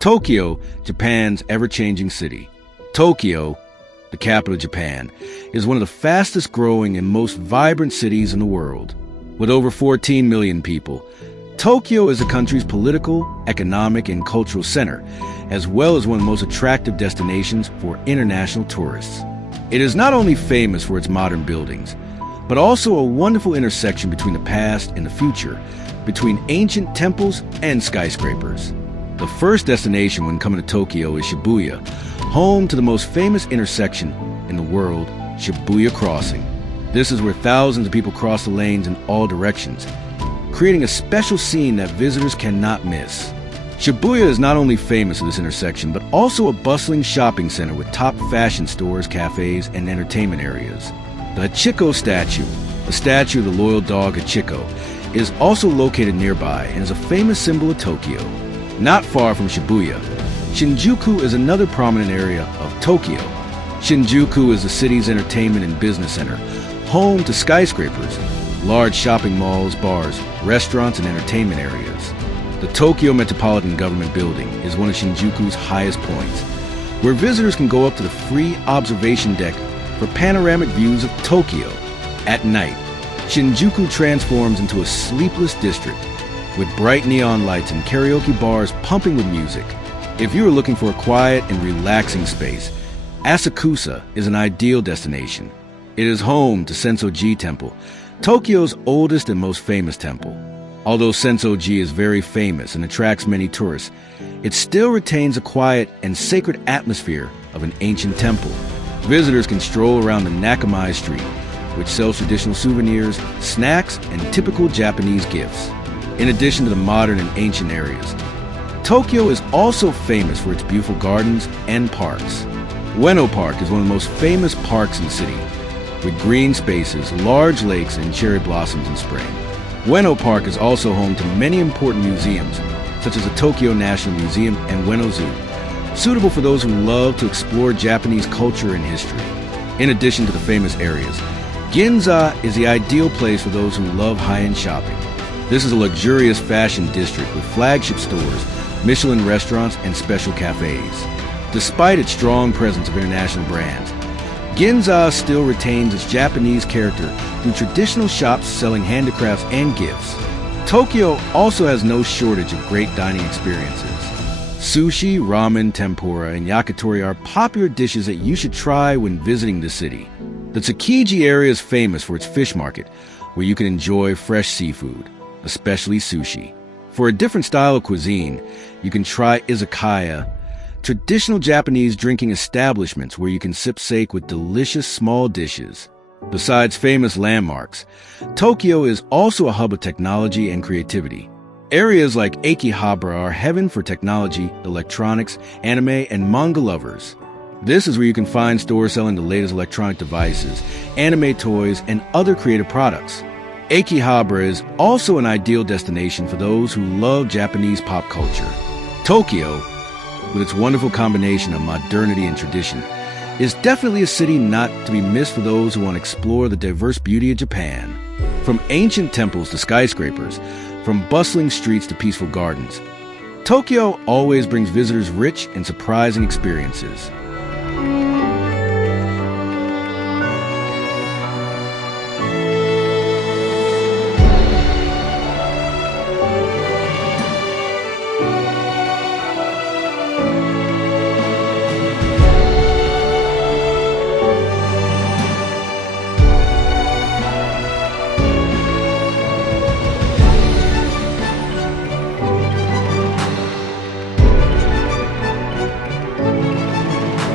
Tokyo, Japan's ever-changing city. Tokyo, the capital of Japan, is one of the fastest-growing and most vibrant cities in the world. With over 14 million people, Tokyo is the country's political, economic, and cultural center, as well as one of the most attractive destinations for international tourists. It is not only famous for its modern buildings, but also a wonderful intersection between the past and the future, between ancient temples and skyscrapers. The first destination when coming to Tokyo is Shibuya, home to the most famous intersection in the world, Shibuya Crossing. This is where thousands of people cross the lanes in all directions, creating a special scene that visitors cannot miss. Shibuya is not only famous for this intersection, but also a bustling shopping center with top fashion stores, cafes, and entertainment areas. The Hachiko statue, the statue of the loyal dog Hachiko, is also located nearby and is a famous symbol of Tokyo. Not far from Shibuya, Shinjuku is another prominent area of Tokyo. Shinjuku is the city's entertainment and business center, home to skyscrapers, large shopping malls, bars, restaurants, and entertainment areas. The Tokyo Metropolitan Government Building is one of Shinjuku's highest points, where visitors can go up to the free observation deck for panoramic views of Tokyo. At night, Shinjuku transforms into a sleepless district, with bright neon lights and karaoke bars pumping with music. If you are looking for a quiet and relaxing space, Asakusa is an ideal destination. It is home to Sensoji Temple, Tokyo's oldest and most famous temple. Although Sensoji is very famous and attracts many tourists, it still retains a quiet and sacred atmosphere of an ancient temple. Visitors can stroll around the Nakamai Street, which sells traditional souvenirs, snacks, and typical Japanese gifts. In addition to the modern and ancient areas, Tokyo is also famous for its beautiful gardens and parks. Ueno Park is one of the most famous parks in the city, with green spaces, large lakes, and cherry blossoms in spring. Ueno Park is also home to many important museums, such as the Tokyo National Museum and Ueno Zoo, suitable for those who love to explore Japanese culture and history. In addition to the famous areas, Ginza is the ideal place for those who love high-end shopping. This is a luxurious fashion district with flagship stores, Michelin restaurants, and special cafes. Despite its strong presence of international brands, Ginza still retains its Japanese character through traditional shops selling handicrafts and gifts. Tokyo also has no shortage of great dining experiences. Sushi, ramen, tempura, and yakitori are popular dishes that you should try when visiting the city. The Tsukiji area is famous for its fish market, where you can enjoy fresh seafood, especially sushi. For a different style of cuisine, you can try izakaya, traditional Japanese drinking establishments where you can sip sake with delicious small dishes. Besides famous landmarks, Tokyo is also a hub of technology and creativity. Areas like Akihabara are heaven for technology, electronics, anime, and manga lovers. This is where you can find stores selling the latest electronic devices, anime toys, and other creative products. Akihabara is also an ideal destination for those who love Japanese pop culture. Tokyo, with its wonderful combination of modernity and tradition, is definitely a city not to be missed for those who want to explore the diverse beauty of Japan. From ancient temples to skyscrapers, from bustling streets to peaceful gardens, Tokyo always brings visitors rich and surprising experiences.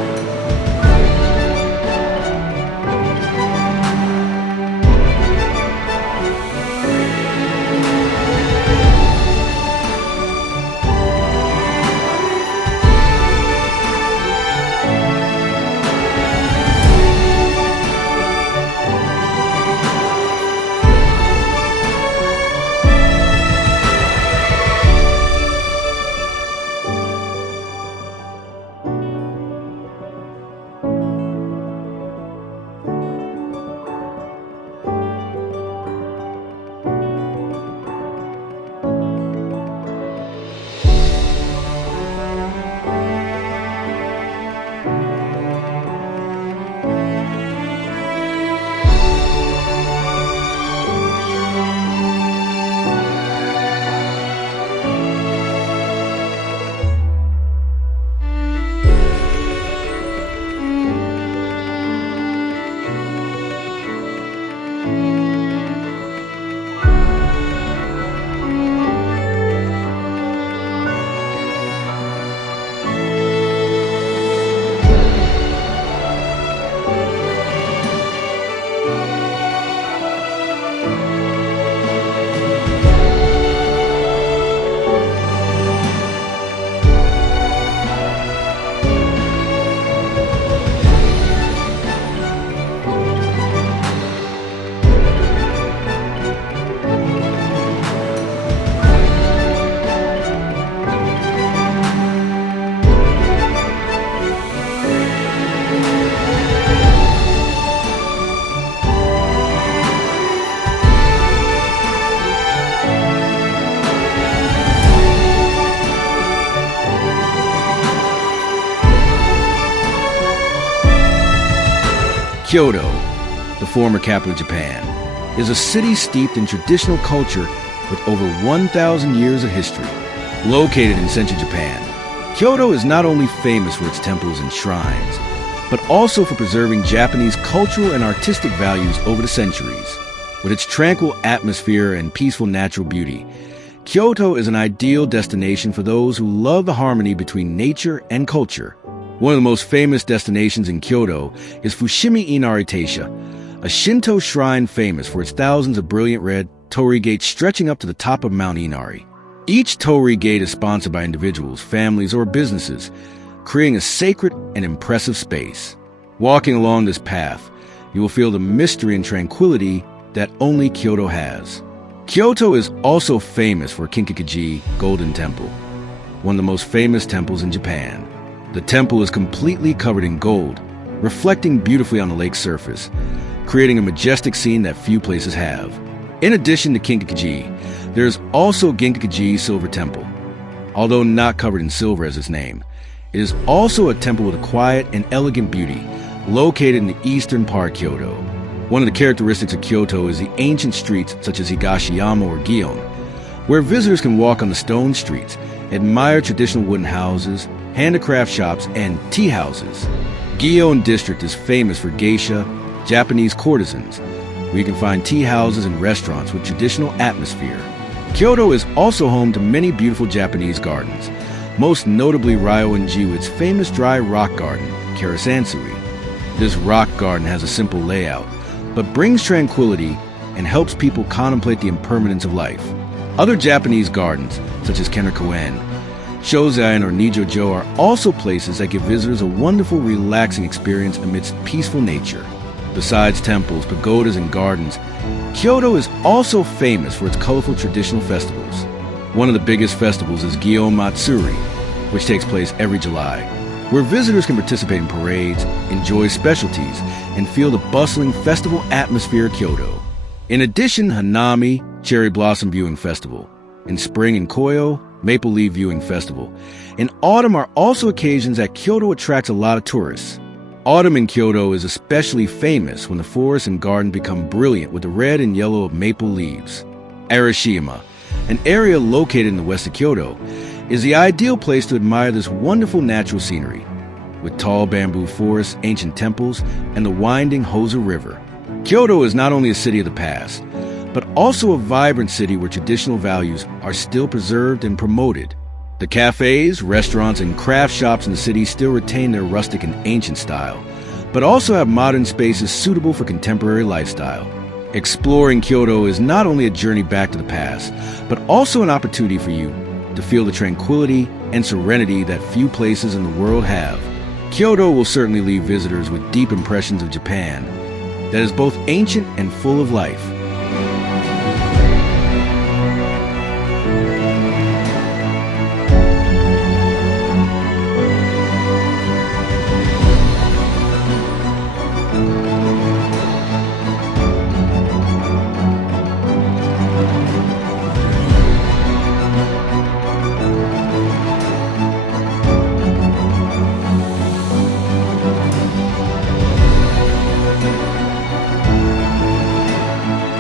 Kyoto, the former capital of Japan, is a city steeped in traditional culture with over 1,000 years of history. Located in central Japan, Kyoto is not only famous for its temples and shrines, but also for preserving Japanese cultural and artistic values over the centuries. With its tranquil atmosphere and peaceful natural beauty, Kyoto is an ideal destination for those who love the harmony between nature and culture. One of the most famous destinations in Kyoto is Fushimi Inari Taisha, a Shinto shrine famous for its thousands of brilliant red Torii Gates stretching up to the top of Mount Inari. Each Torii Gate is sponsored by individuals, families, or businesses, creating a sacred and impressive space. Walking along this path, you will feel the mystery and tranquility that only Kyoto has. Kyoto is also famous for Kinkakuji Golden Temple, one of the most famous temples in Japan. The temple is completely covered in gold, reflecting beautifully on the lake's surface, creating a majestic scene that few places have. In addition to Kinkakuji, there is also Ginkakuji Silver Temple. Although not covered in silver as its name, it is also a temple with a quiet and elegant beauty, located in the eastern part of Kyoto. One of the characteristics of Kyoto is the ancient streets such as Higashiyama or Gion, where visitors can walk on the stone streets, admire traditional wooden houses, handicraft shops, and tea houses. Gion District is famous for geisha, Japanese courtesans, where you can find tea houses and restaurants with traditional atmosphere. Kyoto is also home to many beautiful Japanese gardens, most notably Ryoan-ji with its famous dry rock garden, Karasansui. This rock garden has a simple layout, but brings tranquility and helps people contemplate the impermanence of life. Other Japanese gardens, such as Kenner-koen, Shozain, or Nijo-jo, are also places that give visitors a wonderful, relaxing experience amidst peaceful nature. Besides temples, pagodas, and gardens, Kyoto is also famous for its colorful traditional festivals. One of the biggest festivals is Gion Matsuri, which takes place every July, where visitors can participate in parades, enjoy specialties, and feel the bustling festival atmosphere of Kyoto. In addition, Hanami, Cherry Blossom Viewing Festival. In spring and Koyo, Maple Leaf Viewing Festival. In autumn are also occasions that Kyoto attracts a lot of tourists. Autumn in Kyoto is especially famous when the forests and gardens become brilliant with the red and yellow of maple leaves. Arashiyama, an area located in the west of Kyoto, is the ideal place to admire this wonderful natural scenery, with tall bamboo forests, ancient temples, and the winding Hosa River. Kyoto is not only a city of the past, but also a vibrant city where traditional values are still preserved and promoted. The cafes, restaurants, and craft shops in the city still retain their rustic and ancient style, but also have modern spaces suitable for contemporary lifestyle. Exploring Kyoto is not only a journey back to the past, but also an opportunity for you to feel the tranquility and serenity that few places in the world have. Kyoto will certainly leave visitors with deep impressions of Japan that is both ancient and full of life.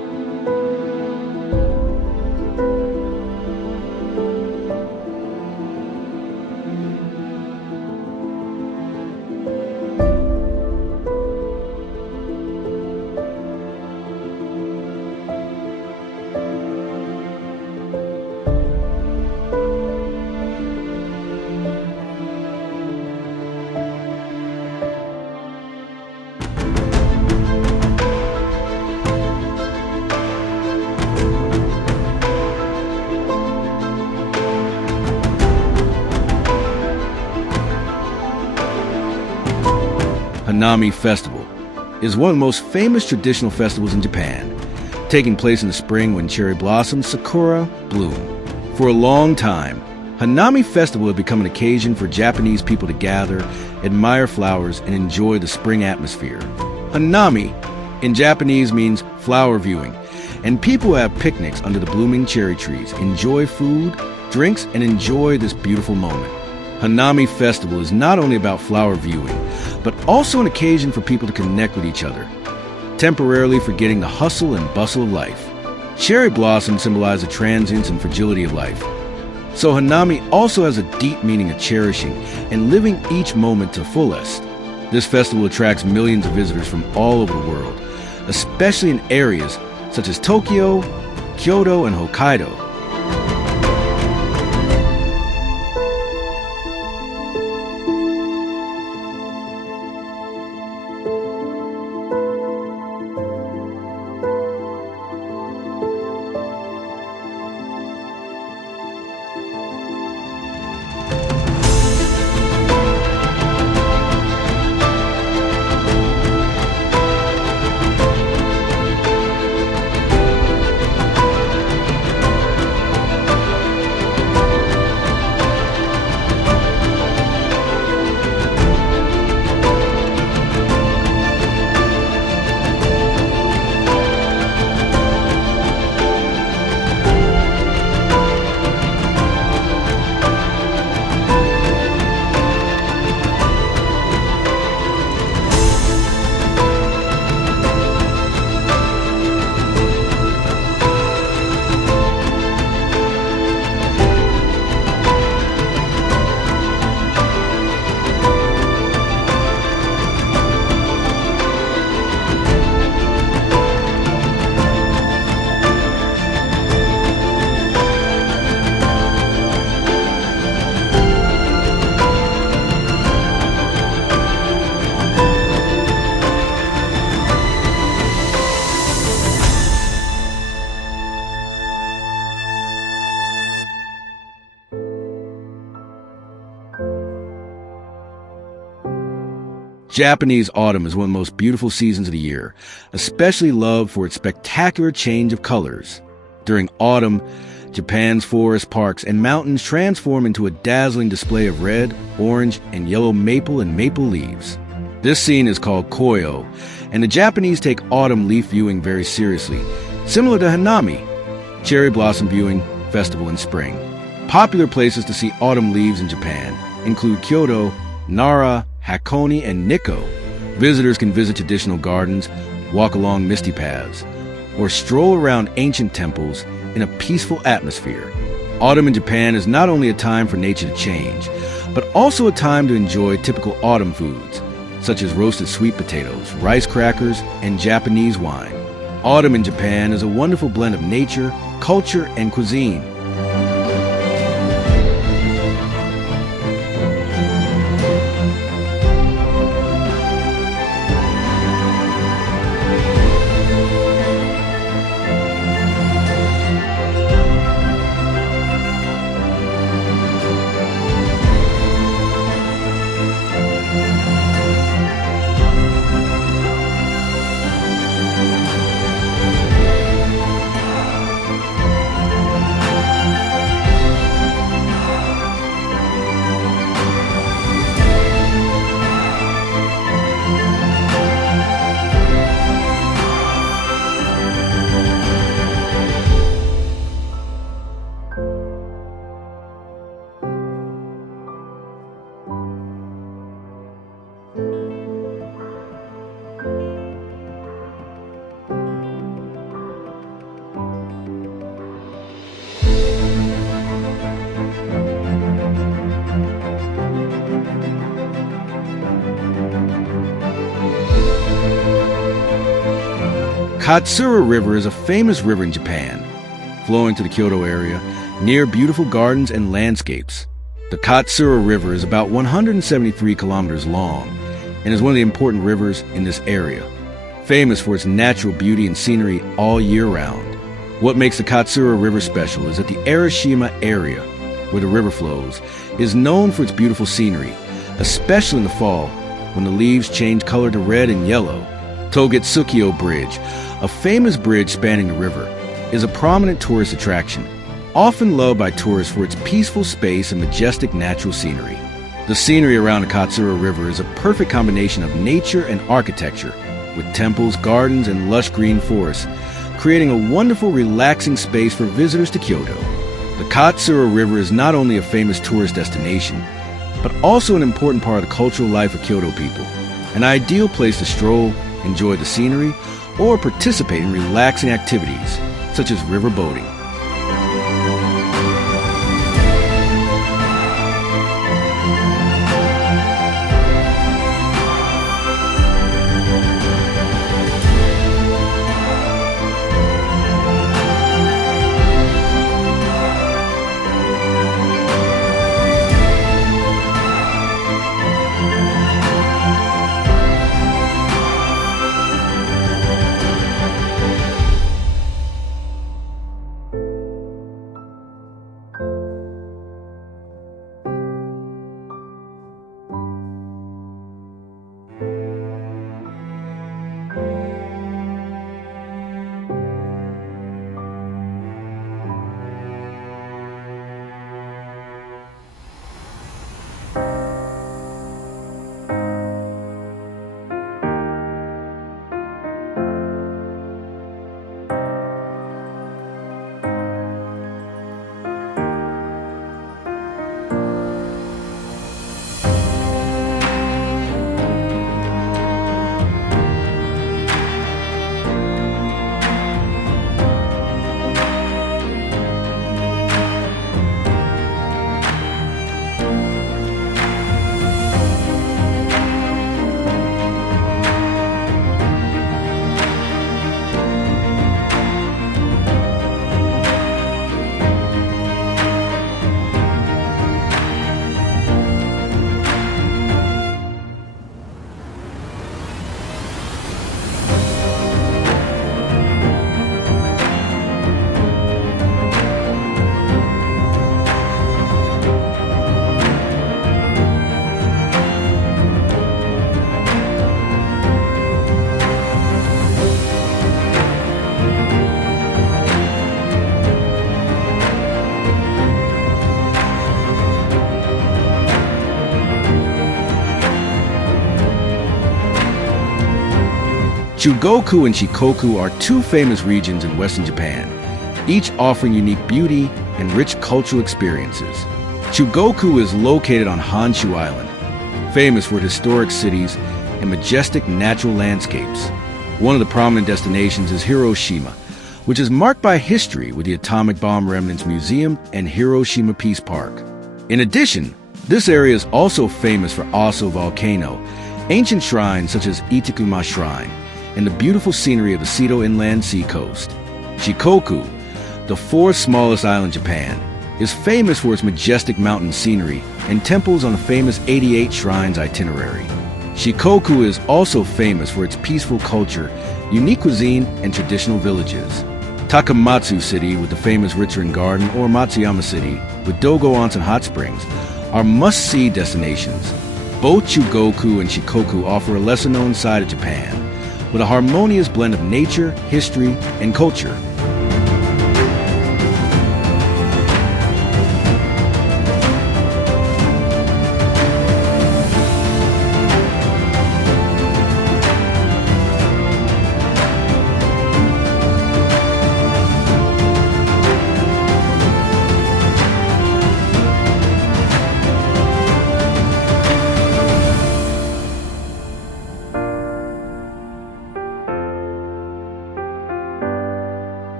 Hanami Festival, is one of the most famous traditional festivals in Japan, taking place in the spring when cherry blossoms sakura bloom. For a long time, Hanami Festival had become an occasion for Japanese people to gather, admire flowers, and enjoy the spring atmosphere. Hanami in Japanese means flower viewing, and people have picnics under the blooming cherry trees, enjoy food, drinks, and enjoy this beautiful moment. Hanami Festival is not only about flower viewing, but also an occasion for people to connect with each other, temporarily forgetting the hustle and bustle of life. Cherry blossoms symbolize the transience and fragility of life. So Hanami also has a deep meaning of cherishing and living each moment to the fullest. This festival attracts millions of visitors from all over the world, especially in areas such as Tokyo, Kyoto, and Hokkaido. Japanese autumn is one of the most beautiful seasons of the year, especially loved for its spectacular change of colors. During autumn, Japan's forests, parks, and mountains transform into a dazzling display of red, orange, and yellow maple and maple leaves. This scene is called koyo, and the Japanese take autumn leaf viewing very seriously, similar to Hanami, cherry blossom viewing festival in spring. Popular places to see autumn leaves in Japan include Kyoto, Nara, Hakone, and Nikko. Visitors can visit traditional gardens, walk along misty paths, or stroll around ancient temples in a peaceful atmosphere. Autumn in Japan is not only a time for nature to change, but also a time to enjoy typical autumn foods, such as roasted sweet potatoes, rice crackers, and Japanese wine. Autumn in Japan is a wonderful blend of nature, culture, and cuisine. Katsura River is a famous river in Japan, flowing to the Kyoto area near beautiful gardens and landscapes. The Katsura River is about 173 kilometers long and is one of the important rivers in this area, famous for its natural beauty and scenery all year round. What makes the Katsura River special is that the Arashima area, where the river flows, is known for its beautiful scenery, especially in the fall, when the leaves change color to red and yellow. Togetsuki Bridge, a famous bridge spanning the river, is a prominent tourist attraction, often loved by tourists for its peaceful space and majestic natural scenery. The scenery around the Katsura River is a perfect combination of nature and architecture, with temples, gardens, and lush green forests, creating a wonderful, relaxing space for visitors to Kyoto. The Katsura River is not only a famous tourist destination, but also an important part of the cultural life of Kyoto people, an ideal place to stroll, enjoy the scenery, or participate in relaxing activities, such as river boating. Chugoku and Shikoku are two famous regions in Western Japan, each offering unique beauty and rich cultural experiences. Chugoku is located on Honshu Island, famous for its historic cities and majestic natural landscapes. One of the prominent destinations is Hiroshima, which is marked by history with the Atomic Bomb Remnants Museum and Hiroshima Peace Park. In addition, this area is also famous for Aso Volcano, ancient shrines such as Itakuma Shrine, and the beautiful scenery of the Seto Inland Sea coast. Shikoku, the fourth smallest island in Japan, is famous for its majestic mountain scenery and temples on the famous 88 Shrines itinerary. Shikoku is also famous for its peaceful culture, unique cuisine, and traditional villages. Takamatsu City, with the famous Ritsurin Garden, or Matsuyama City, with Dogo Onsen Hot Springs, are must-see destinations. Both Chugoku and Shikoku offer a lesser-known side of Japan, with a harmonious blend of nature, history, and culture.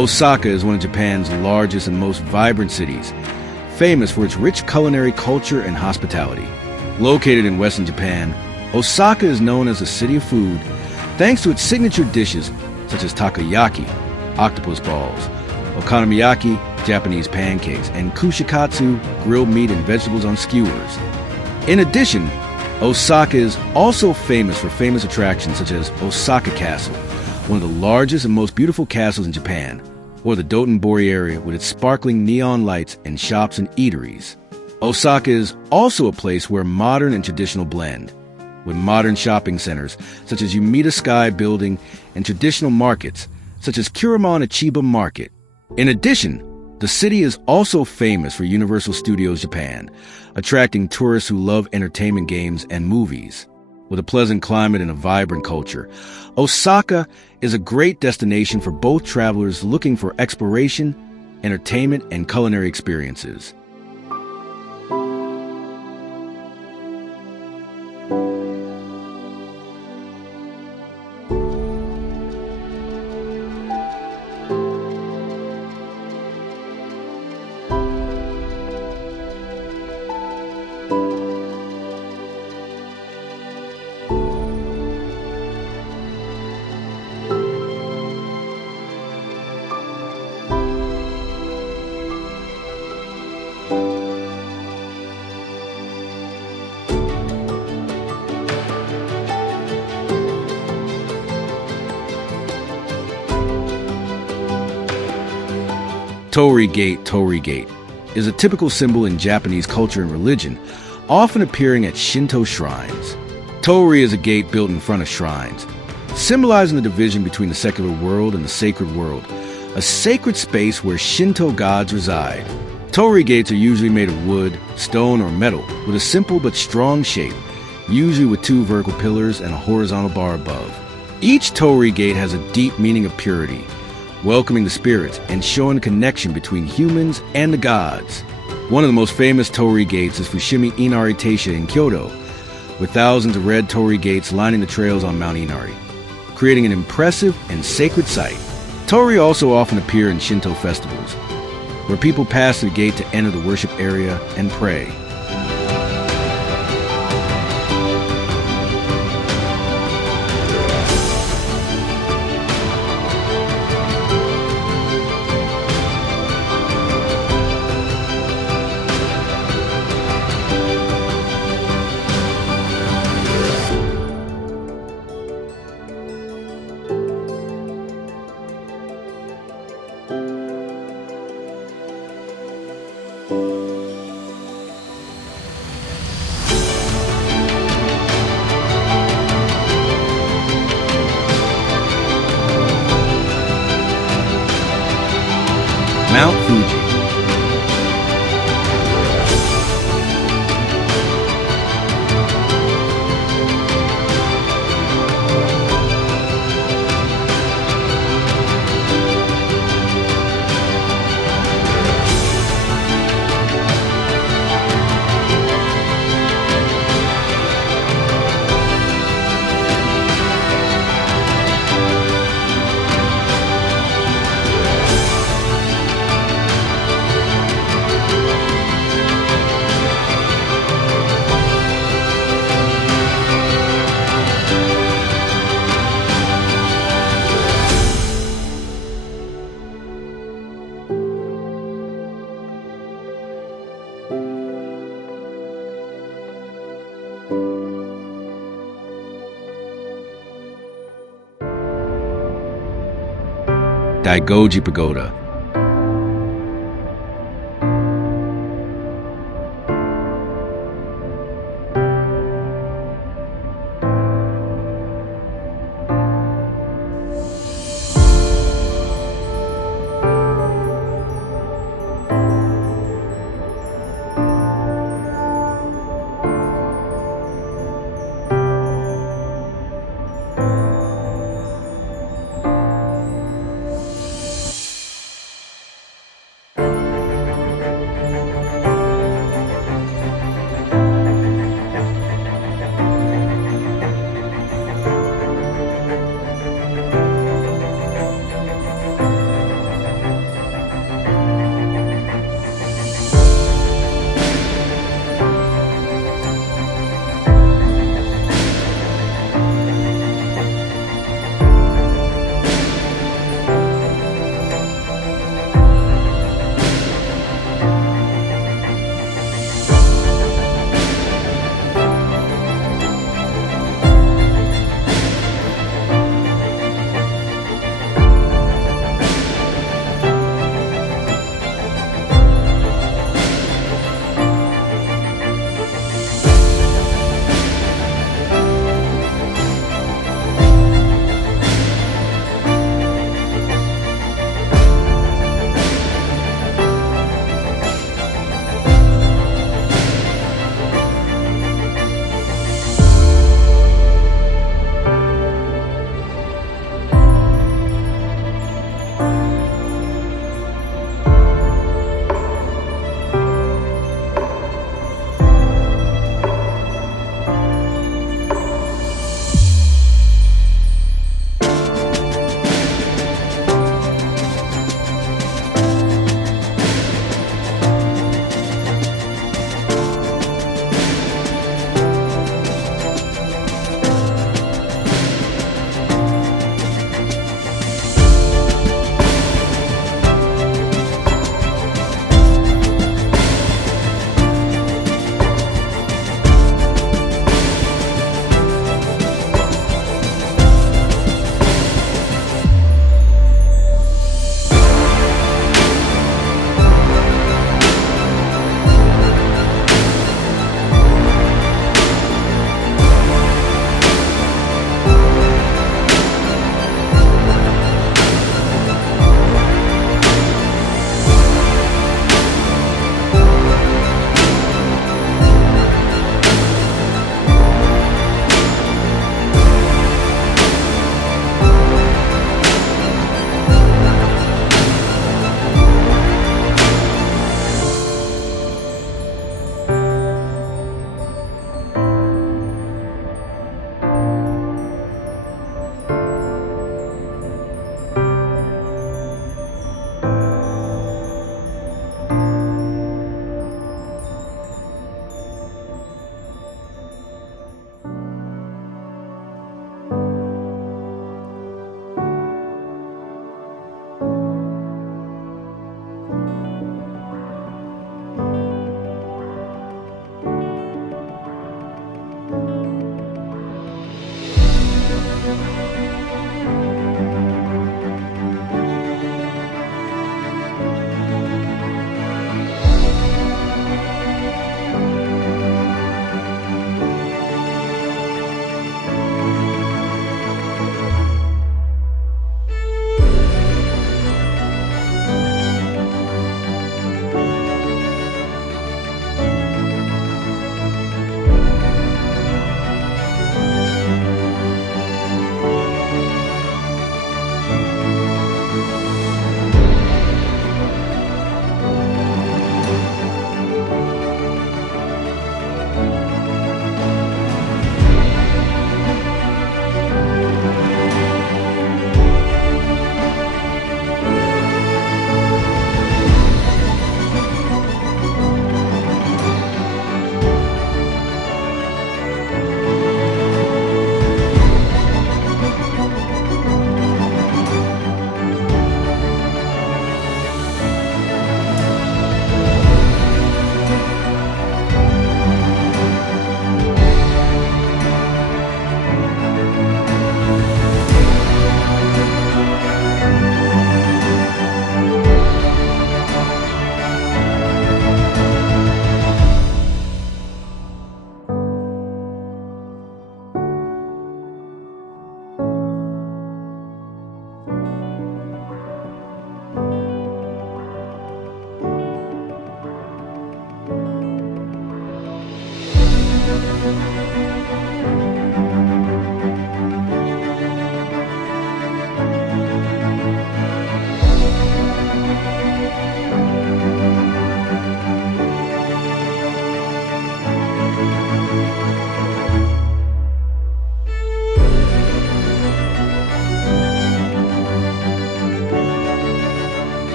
Osaka is one of Japan's largest and most vibrant cities, famous for its rich culinary culture and hospitality. Located in western Japan, Osaka is known as a city of food thanks to its signature dishes such as takoyaki, octopus balls, okonomiyaki, Japanese pancakes, and kushikatsu, grilled meat and vegetables on skewers. In addition, Osaka is also famous for famous attractions such as Osaka Castle, one of the largest and most beautiful castles in Japan, or the Dotonbori area with its sparkling neon lights and shops and eateries. Osaka is also a place where modern and traditional blend, with modern shopping centers such as Umeda Sky Building and traditional markets such as Kurama Chiba Market. In addition, the city is also famous for Universal Studios Japan, attracting tourists who love entertainment games and movies. With a pleasant climate and a vibrant culture, Osaka is a great destination for both travelers looking for exploration, entertainment, and culinary experiences. Torii Gate is a typical symbol in Japanese culture and religion, often appearing at Shinto shrines. Torii is a gate built in front of shrines, symbolizing the division between the secular world and the sacred world, a sacred space where Shinto gods reside. Torii gates are usually made of wood, stone, or metal, with a simple but strong shape, usually with two vertical pillars and a horizontal bar above. Each Torii gate has a deep meaning of purity, welcoming the spirits and showing a connection between humans and the gods. One of the most famous Torii gates is Fushimi Inari Taisha in Kyoto, with thousands of red Torii gates lining the trails on Mount Inari, creating an impressive and sacred sight. Torii also often appear in Shinto festivals, where people pass through the gate to enter the worship area and pray. Mount Fuji. Daigoji Pagoda.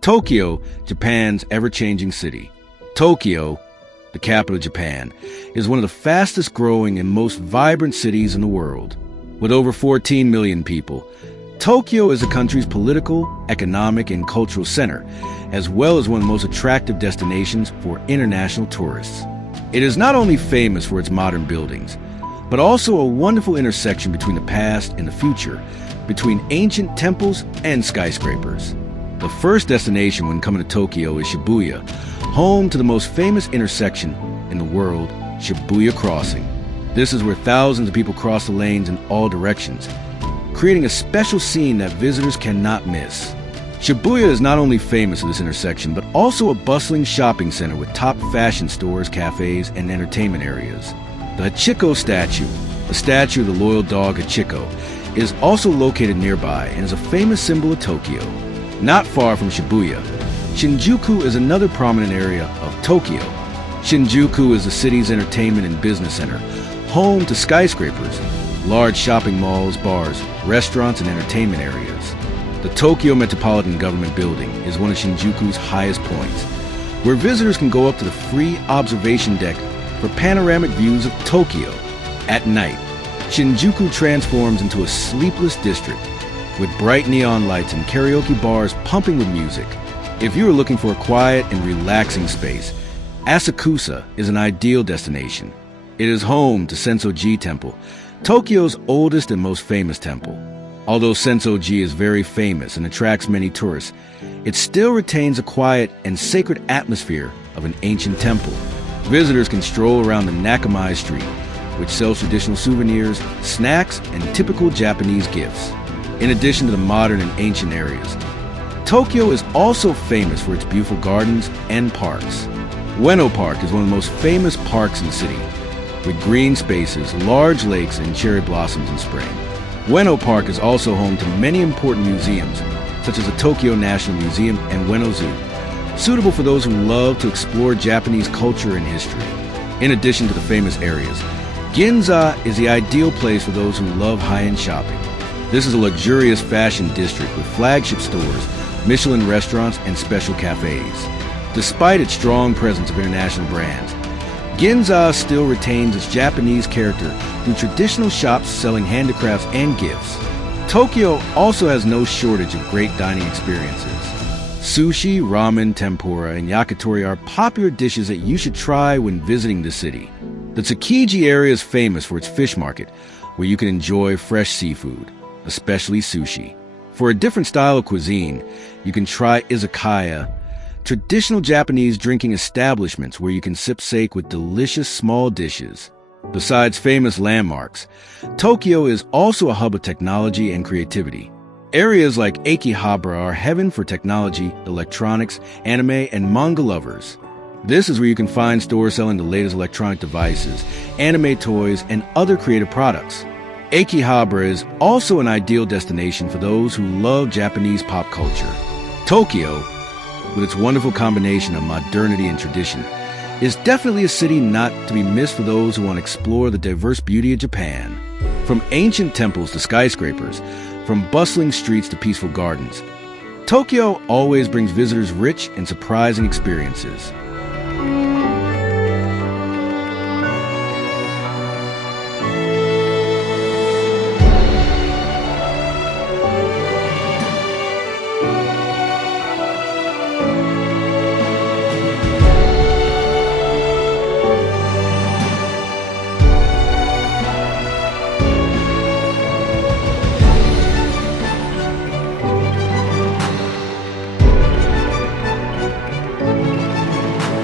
Tokyo, Japan's ever-changing city. Tokyo, the capital of Japan, is one of the fastest growing and most vibrant cities in the world. With over 14 million people, Tokyo is the country's political, economic, and cultural center, as well as one of the most attractive destinations for international tourists. It is not only famous for its modern buildings, but also a wonderful intersection between the past and the future, between ancient temples and skyscrapers. The first destination when coming to Tokyo is Shibuya, home to the most famous intersection in the world, Shibuya Crossing. This is where thousands of people cross the lanes in all directions, creating a special scene that visitors cannot miss. Shibuya is not only famous for this intersection, but also a bustling shopping center with top fashion stores, cafes, and entertainment areas. The Hachiko statue, a statue of the loyal dog Hachiko, is also located nearby and is a famous symbol of Tokyo. Not far from Shibuya, Shinjuku is another prominent area of Tokyo. Shinjuku is the city's entertainment and business center, home to skyscrapers, large shopping malls, bars, restaurants, and entertainment areas. The Tokyo Metropolitan Government Building is one of Shinjuku's highest points, where visitors can go up to the free observation deck for panoramic views of Tokyo. At night, Shinjuku transforms into a sleepless district with bright neon lights and karaoke bars pumping with music. If you are looking for a quiet and relaxing space, Asakusa is an ideal destination. It is home to Sensoji Temple, Tokyo's oldest and most famous temple. Although Sensoji is very famous and attracts many tourists, it still retains a quiet and sacred atmosphere of an ancient temple. Visitors can stroll around the Nakamai Street, which sells traditional souvenirs, snacks, and typical Japanese gifts. In addition to the modern and ancient areas, Tokyo is also famous for its beautiful gardens and parks. Ueno Park is one of the most famous parks in the city, with green spaces, large lakes, and cherry blossoms in spring. Ueno Park is also home to many important museums, such as the Tokyo National Museum and Ueno Zoo, suitable for those who love to explore Japanese culture and history. In addition to the famous areas, Ginza is the ideal place for those who love high-end shopping. This is a luxurious fashion district with flagship stores, Michelin restaurants, and special cafes. Despite its strong presence of international brands, Ginza still retains its Japanese character through traditional shops selling handicrafts and gifts. Tokyo also has no shortage of great dining experiences. Sushi, ramen, tempura, and yakitori are popular dishes that you should try when visiting the city. The Tsukiji area is famous for its fish market, where you can enjoy fresh seafood, especially sushi. For a different style of cuisine, you can try izakaya, traditional Japanese drinking establishments where you can sip sake with delicious small dishes. Besides famous landmarks, Tokyo is also a hub of technology and creativity. Areas like Akihabara are heaven for technology, electronics, anime, and manga lovers. This is where you can find stores selling the latest electronic devices, anime toys, and other creative products. Akihabara is also an ideal destination for those who love Japanese pop culture. Tokyo, with its wonderful combination of modernity and tradition, is definitely a city not to be missed for those who want to explore the diverse beauty of Japan. From ancient temples to skyscrapers, from bustling streets to peaceful gardens, Tokyo always brings visitors rich and surprising experiences.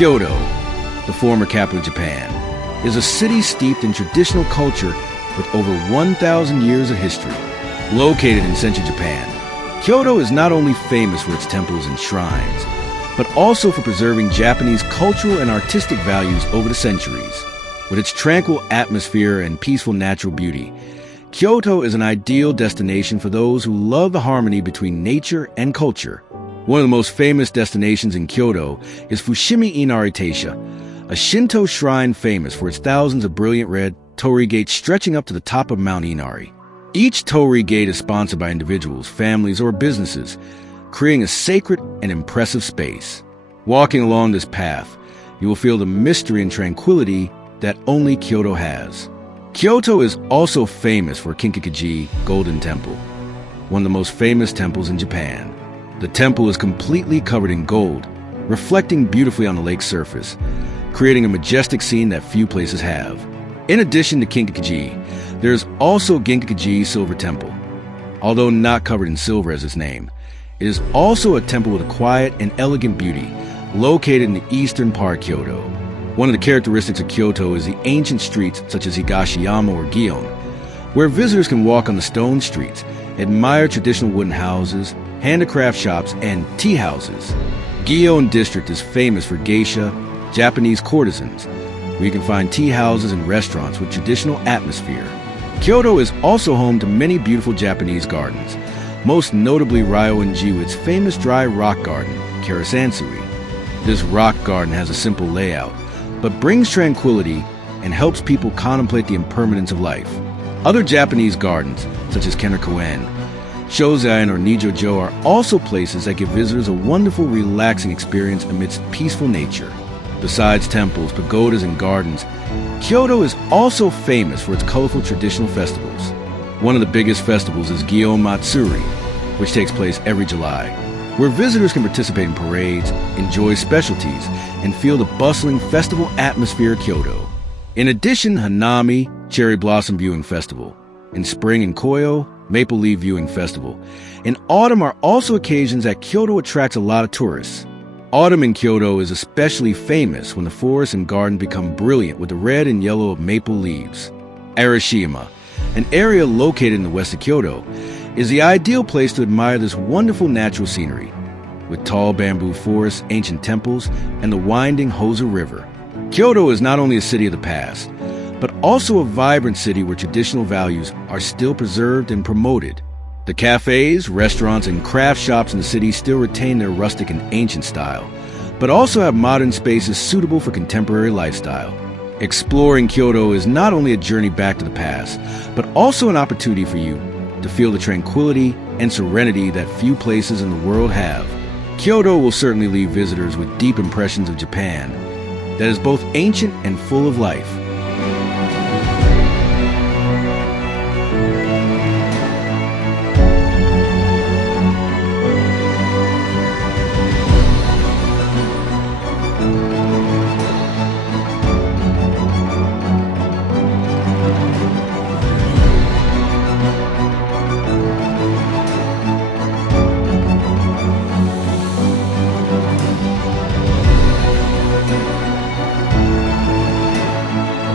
Kyoto, the former capital of Japan, is a city steeped in traditional culture with over 1,000 years of history. Located in central Japan, Kyoto is not only famous for its temples and shrines, but also for preserving Japanese cultural and artistic values over the centuries. With its tranquil atmosphere and peaceful natural beauty, Kyoto is an ideal destination for those who love the harmony between nature and culture. One of the most famous destinations in Kyoto is Fushimi Inari Taisha, a Shinto shrine famous for its thousands of brilliant red Torii Gate stretching up to the top of Mount Inari. Each Torii Gate is sponsored by individuals, families, or businesses, creating a sacred and impressive space. Walking along this path, you will feel the mystery and tranquility that only Kyoto has. Kyoto is also famous for Kinkakuji Golden Temple, one of the most famous temples in Japan. The temple is completely covered in gold, reflecting beautifully on the lake's surface, creating a majestic scene that few places have. In addition to Kinkakuji, there is also Ginkakuji Silver Temple. Although not covered in silver as its name, it is also a temple with a quiet and elegant beauty, located in the eastern part of Kyoto. One of the characteristics of Kyoto is the ancient streets such as Higashiyama or Gion, where visitors can walk on the stone streets, admire traditional wooden houses, handicraft shops, and tea houses. Gion District is famous for geisha, Japanese courtesans, where you can find tea houses and restaurants with traditional atmosphere. Kyoto is also home to many beautiful Japanese gardens, most notably Ryo-in-ji-its famous dry rock garden, Karasansui. This rock garden has a simple layout, but brings tranquility and helps people contemplate the impermanence of life. Other Japanese gardens, such as Kenner-koen, Shozain, or Nijo-jo, are also places that give visitors a wonderful, relaxing experience amidst peaceful nature. Besides temples, pagodas, and gardens, Kyoto is also famous for its colorful traditional festivals. One of the biggest festivals is Gion Matsuri, which takes place every July, where visitors can participate in parades, enjoy specialties, and feel the bustling festival atmosphere of Kyoto. In addition, Hanami, Cherry Blossom Viewing Festival. In spring and Koyo, Maple Leaf Viewing Festival. In autumn are also occasions that Kyoto attracts a lot of tourists. Autumn in Kyoto is especially famous when the forests and gardens become brilliant with the red and yellow of maple leaves. Arashiyama, an area located in the west of Kyoto, is the ideal place to admire this wonderful natural scenery, with tall bamboo forests, ancient temples, and the winding Hosa River. Kyoto is not only a city of the past, but also a vibrant city where traditional values are still preserved and promoted. The cafes, restaurants, and craft shops in the city still retain their rustic and ancient style, but also have modern spaces suitable for contemporary lifestyle. Exploring Kyoto is not only a journey back to the past, but also an opportunity for you to feel the tranquility and serenity that few places in the world have. Kyoto will certainly leave visitors with deep impressions of Japan that is both ancient and full of life.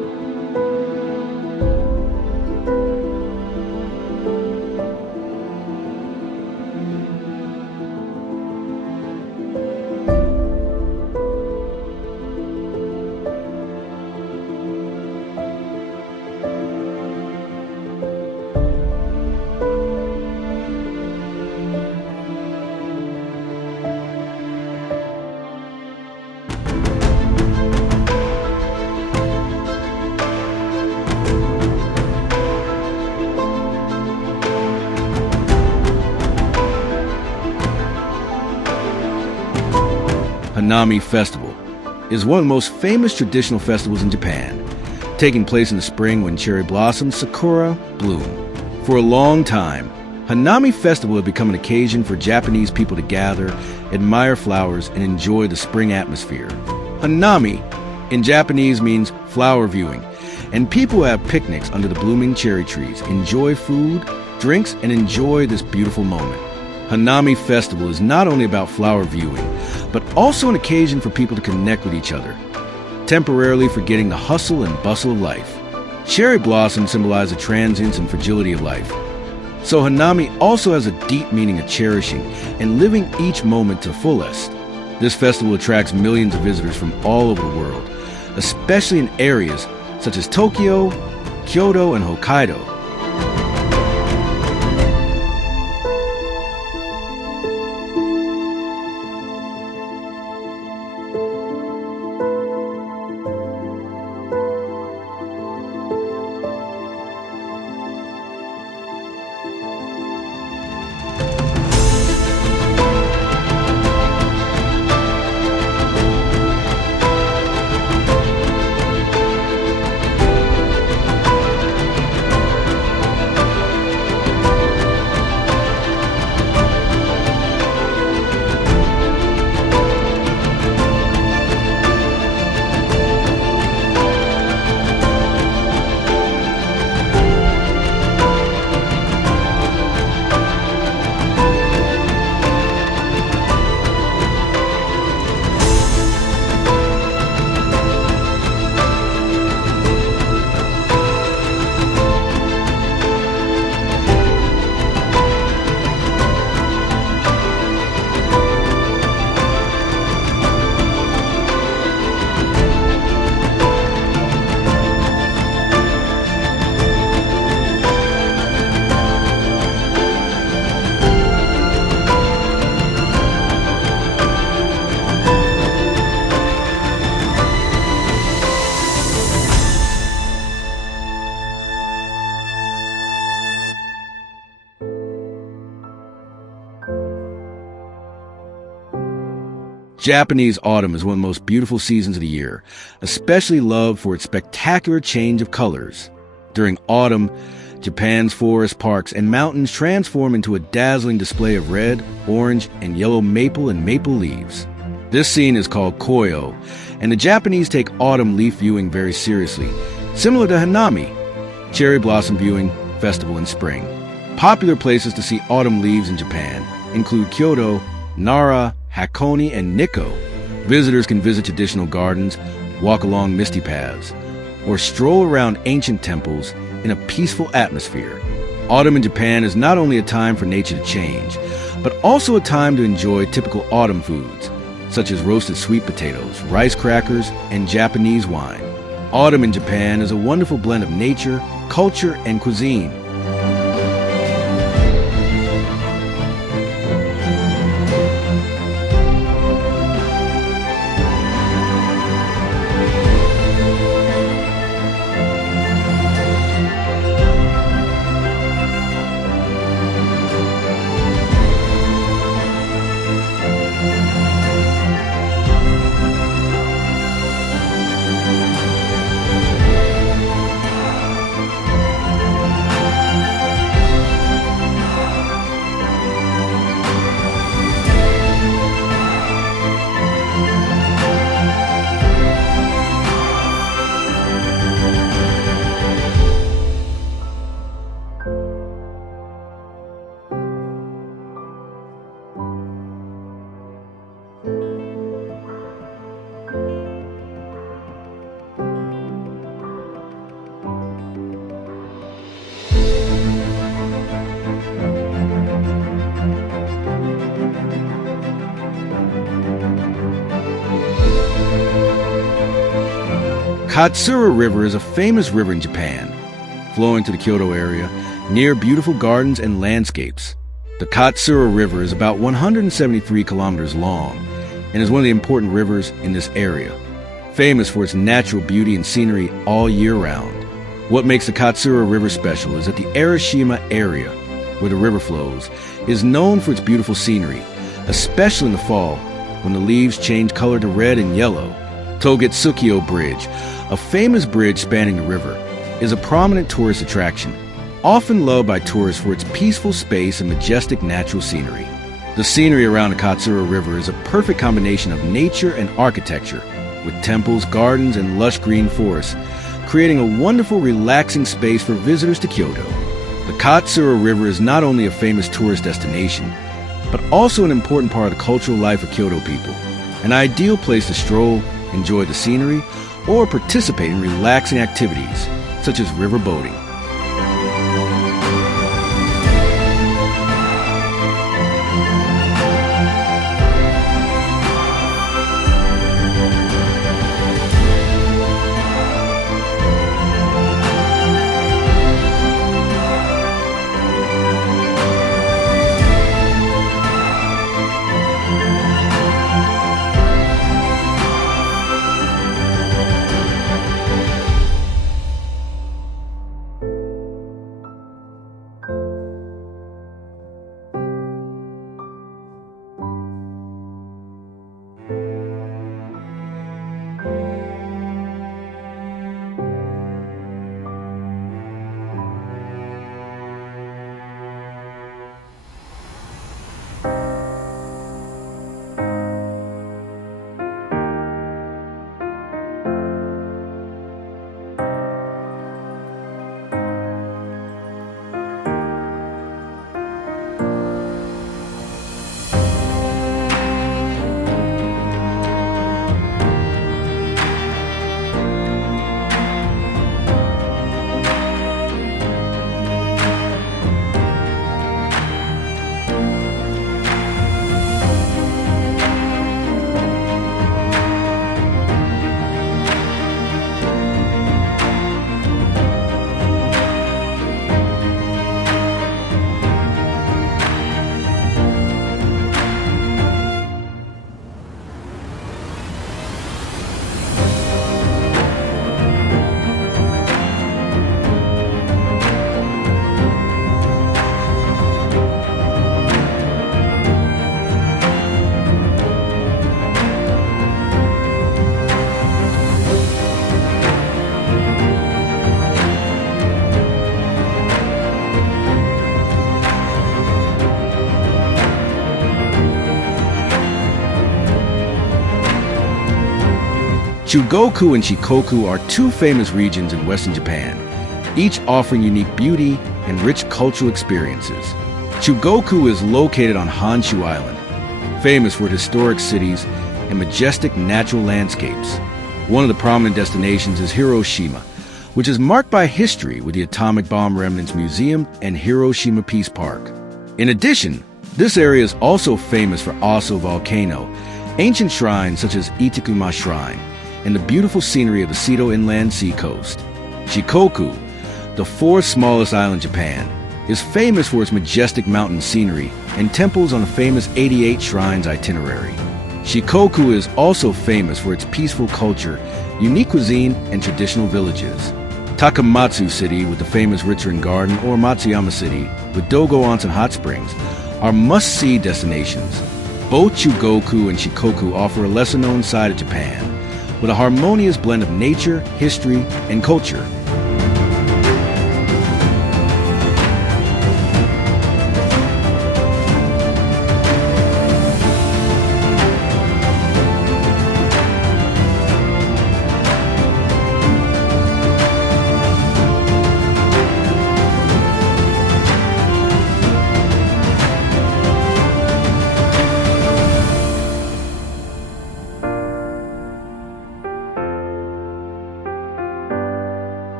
Hanami Festival is one of the most famous traditional festivals in Japan, taking place in the spring when cherry blossoms, sakura, bloom. For a long time, Hanami Festival had become an occasion for Japanese people to gather, admire flowers, and enjoy the spring atmosphere. Hanami in Japanese means flower viewing, and people have picnics under the blooming cherry trees, enjoy food, drinks, and enjoy this beautiful moment. Hanami Festival is not only about flower viewing, but also an occasion for people to connect with each other, temporarily forgetting the hustle and bustle of life. Cherry blossoms symbolize the transience and fragility of life. So Hanami also has a deep meaning of cherishing and living each moment to the fullest. This festival attracts millions of visitors from all over the world, especially in areas such as Tokyo, Kyoto, and Hokkaido. Japanese autumn is one of the most beautiful seasons of the year, especially loved for its spectacular change of colors. During autumn, Japan's forests, parks, and mountains transform into a dazzling display of red, orange, and yellow maple and maple leaves. This scene is called koyo, and the Japanese take autumn leaf viewing very seriously, similar to Hanami, cherry blossom viewing festival in spring. Popular places to see autumn leaves in Japan include Kyoto, Nara, Hakone, and Nikko. Visitors can visit traditional gardens, walk along misty paths, or stroll around ancient temples in a peaceful atmosphere. Autumn in Japan is not only a time for nature to change, but also a time to enjoy typical autumn foods, such as roasted sweet potatoes, rice crackers, and Japanese wine. Autumn in Japan is a wonderful blend of nature, culture, and cuisine. Katsura River is a famous river in Japan, flowing to the Kyoto area near beautiful gardens and landscapes. The Katsura River is about 173 kilometers long and is one of the important rivers in this area, famous for its natural beauty and scenery all year round. What makes the Katsura River special is that the Arashima area, where the river flows, is known for its beautiful scenery, especially in the fall when the leaves change color to red and yellow. Togetsuki Bridge, a famous bridge spanning the river, is a prominent tourist attraction, often loved by tourists for its peaceful space and majestic natural scenery. The scenery around the Katsura River is a perfect combination of nature and architecture, with temples, gardens, and lush green forests, creating a wonderful, relaxing space for visitors to Kyoto. The Katsura River is not only a famous tourist destination, but also an important part of the cultural life of Kyoto people, an ideal place to stroll, enjoy the scenery, or participate in relaxing activities, such as river boating. Chugoku and Shikoku are two famous regions in Western Japan, each offering unique beauty and rich cultural experiences. Chugoku is located on Honshu Island, famous for its historic cities and majestic natural landscapes. One of the prominent destinations is Hiroshima, which is marked by history with the Atomic Bomb Remnants Museum and Hiroshima Peace Park. In addition, this area is also famous for Aso Volcano, ancient shrines such as Itakuma Shrine, and the beautiful scenery of the Seto Inland Sea coast. Shikoku, the fourth smallest island in Japan, is famous for its majestic mountain scenery and temples on the famous 88 Shrines itinerary. Shikoku is also famous for its peaceful culture, unique cuisine, and traditional villages. Takamatsu City, with the famous Ritsurin Garden, or Matsuyama City, with Dogo Onsen Hot Springs, are must-see destinations. Both Chugoku and Shikoku offer a lesser-known side of Japan, with a harmonious blend of nature, history, and culture.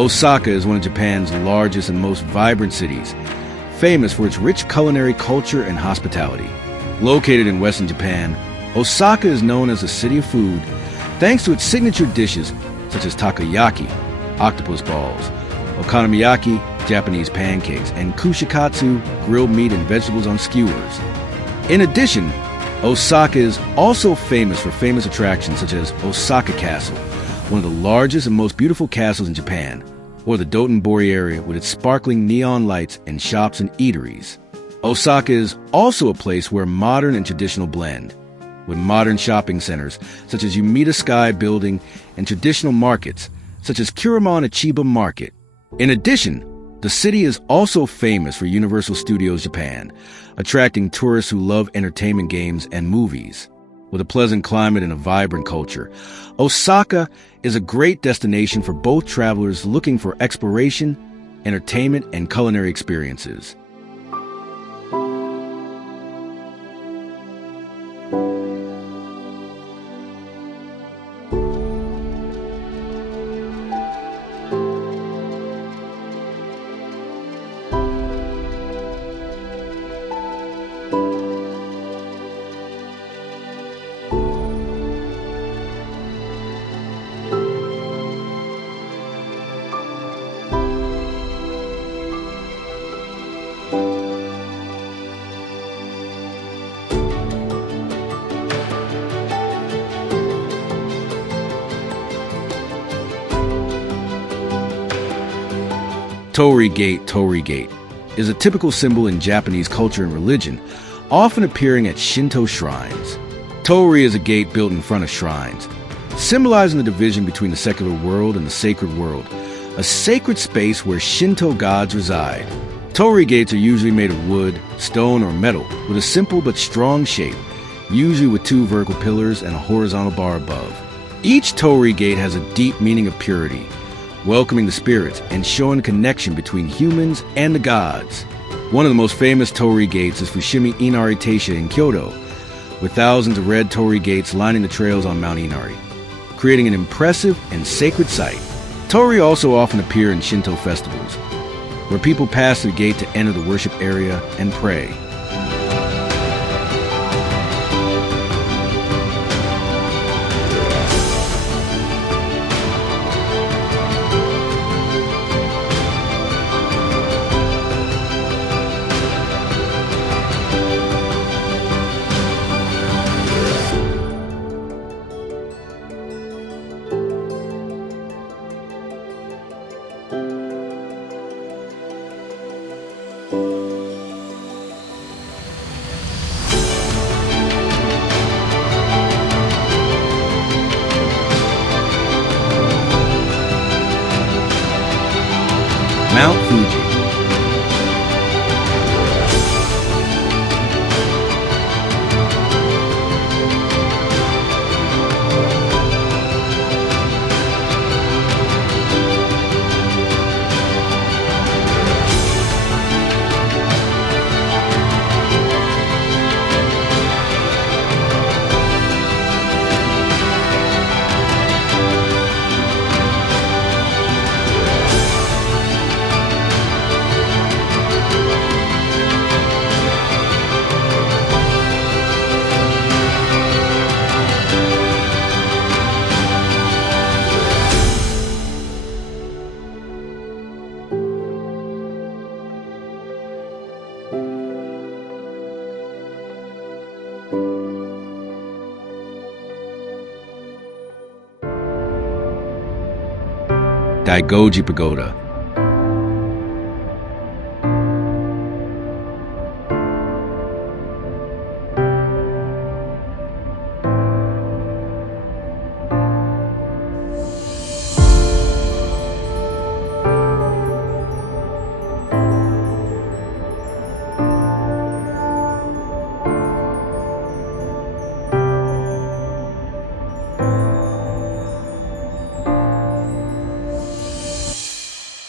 Osaka is one of Japan's largest and most vibrant cities, famous for its rich culinary culture and hospitality. Located in western Japan, Osaka is known as the city of food thanks to its signature dishes such as takoyaki, octopus balls, okonomiyaki, Japanese pancakes, and kushikatsu, grilled meat and vegetables on skewers. In addition, Osaka is also famous for famous attractions such as Osaka Castle, one of the largest and most beautiful castles in Japan, or the Dotonbori area with its sparkling neon lights and shops and eateries. Osaka is also a place where modern and traditional blend, with modern shopping centers such as Umeda Sky Building and traditional markets such as Kuruman Chiba Market. In addition, the city is also famous for Universal Studios Japan, attracting tourists who love entertainment games and movies. With a pleasant climate and a vibrant culture, Osaka is a great destination for both travelers looking for exploration, entertainment, and culinary experiences. Torii Gate is a typical symbol in Japanese culture and religion, often appearing at Shinto shrines. Torii is a gate built in front of shrines, symbolizing the division between the secular world and the sacred world, a sacred space where Shinto gods reside. Torii gates are usually made of wood, stone, or metal, with a simple but strong shape, usually with two vertical pillars and a horizontal bar above. Each Torii gate has a deep meaning of purity, welcoming the spirits and showing a connection between humans and the gods. One of the most famous Torii gates is Fushimi Inari Taisha in Kyoto, with thousands of red Torii gates lining the trails on Mount Inari, creating an impressive and sacred sight. Torii also often appear in Shinto festivals, where people pass the gate to enter the worship area and pray. Mount Fuji. Daigoji Pagoda.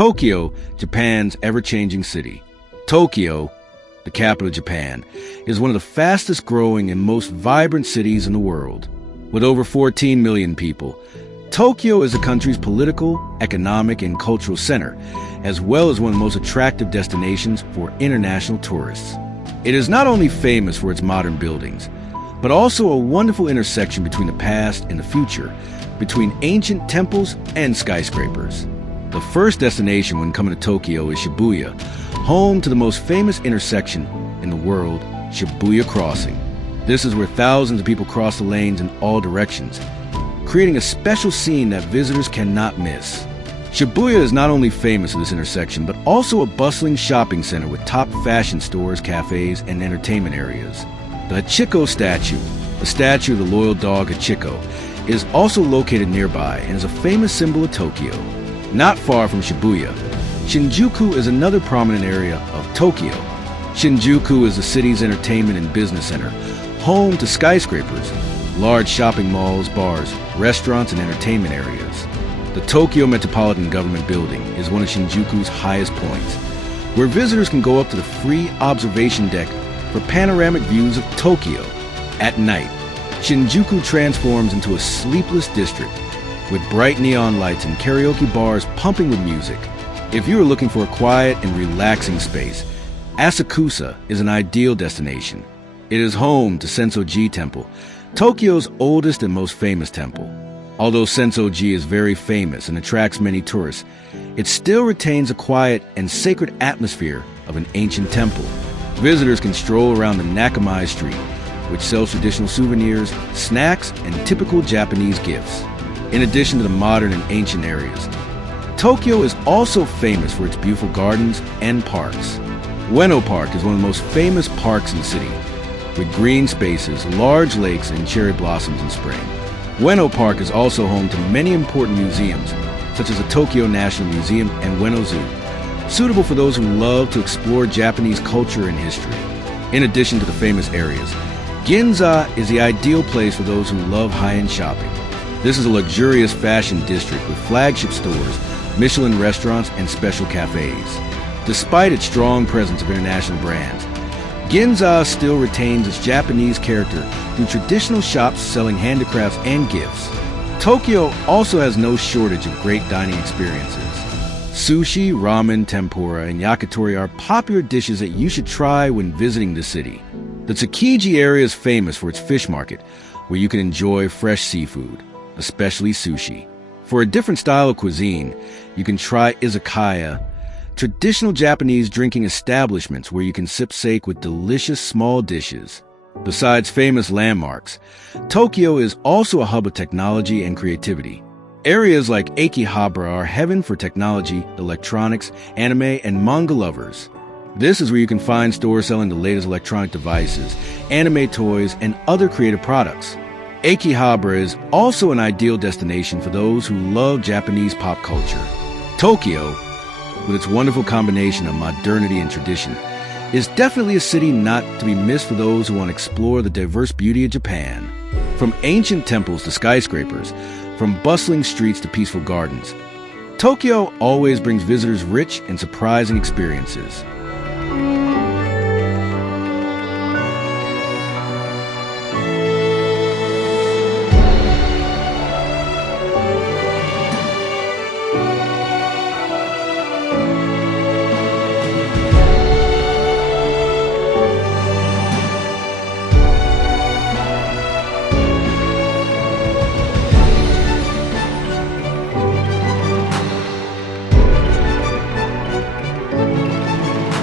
Tokyo, Japan's ever-changing city. Tokyo, the capital of Japan, is one of the fastest growing and most vibrant cities in the world. With over 14 million people, Tokyo is the country's political, economic, and cultural center, as well as one of the most attractive destinations for international tourists. It is not only famous for its modern buildings, but also a wonderful intersection between the past and the future, between ancient temples and skyscrapers. The first destination when coming to Tokyo is Shibuya, home to the most famous intersection in the world, Shibuya Crossing. This is where thousands of people cross the lanes in all directions, creating a special scene that visitors cannot miss. Shibuya is not only famous for this intersection, but also a bustling shopping center with top fashion stores, cafes, and entertainment areas. The Hachiko statue, the statue of the loyal dog Hachiko, is also located nearby and is a famous symbol of Tokyo. Not far from Shibuya, Shinjuku is another prominent area of Tokyo. Shinjuku is the city's entertainment and business center, home to skyscrapers, large shopping malls, bars, restaurants, and entertainment areas. The Tokyo Metropolitan Government Building is one of Shinjuku's highest points, where visitors can go up to the free observation deck for panoramic views of Tokyo. At night, Shinjuku transforms into a sleepless district with bright neon lights and karaoke bars pumping with music. If you are looking for a quiet and relaxing space, Asakusa is an ideal destination. It is home to Sensoji Temple, Tokyo's oldest and most famous temple. Although Sensoji is very famous and attracts many tourists, it still retains a quiet and sacred atmosphere of an ancient temple. Visitors can stroll around the Nakamai Street, which sells traditional souvenirs, snacks, and typical Japanese gifts. In addition to the modern and ancient areas, Tokyo is also famous for its beautiful gardens and parks. Ueno Park is one of the most famous parks in the city, with green spaces, large lakes, and cherry blossoms in spring. Ueno Park is also home to many important museums, such as the Tokyo National Museum and Ueno Zoo, suitable for those who love to explore Japanese culture and history. In addition to the famous areas, Ginza is the ideal place for those who love high-end shopping. This is a luxurious fashion district with flagship stores, Michelin restaurants, and special cafes. Despite its strong presence of international brands, Ginza still retains its Japanese character through traditional shops selling handicrafts and gifts. Tokyo also has no shortage of great dining experiences. Sushi, ramen, tempura, and yakitori are popular dishes that you should try when visiting the city. The Tsukiji area is famous for its fish market, where you can enjoy fresh seafood, especially sushi. For a different style of cuisine, you can try izakaya, traditional Japanese drinking establishments where you can sip sake with delicious small dishes. Besides famous landmarks, Tokyo is also a hub of technology and creativity. Areas like Akihabara are heaven for technology, electronics, anime, and manga lovers. This is where you can find stores selling the latest electronic devices, anime toys, and other creative products. Akihabara is also an ideal destination for those who love Japanese pop culture. Tokyo, with its wonderful combination of modernity and tradition, is definitely a city not to be missed for those who want to explore the diverse beauty of Japan. From ancient temples to skyscrapers, from bustling streets to peaceful gardens, Tokyo always brings visitors rich and surprising experiences.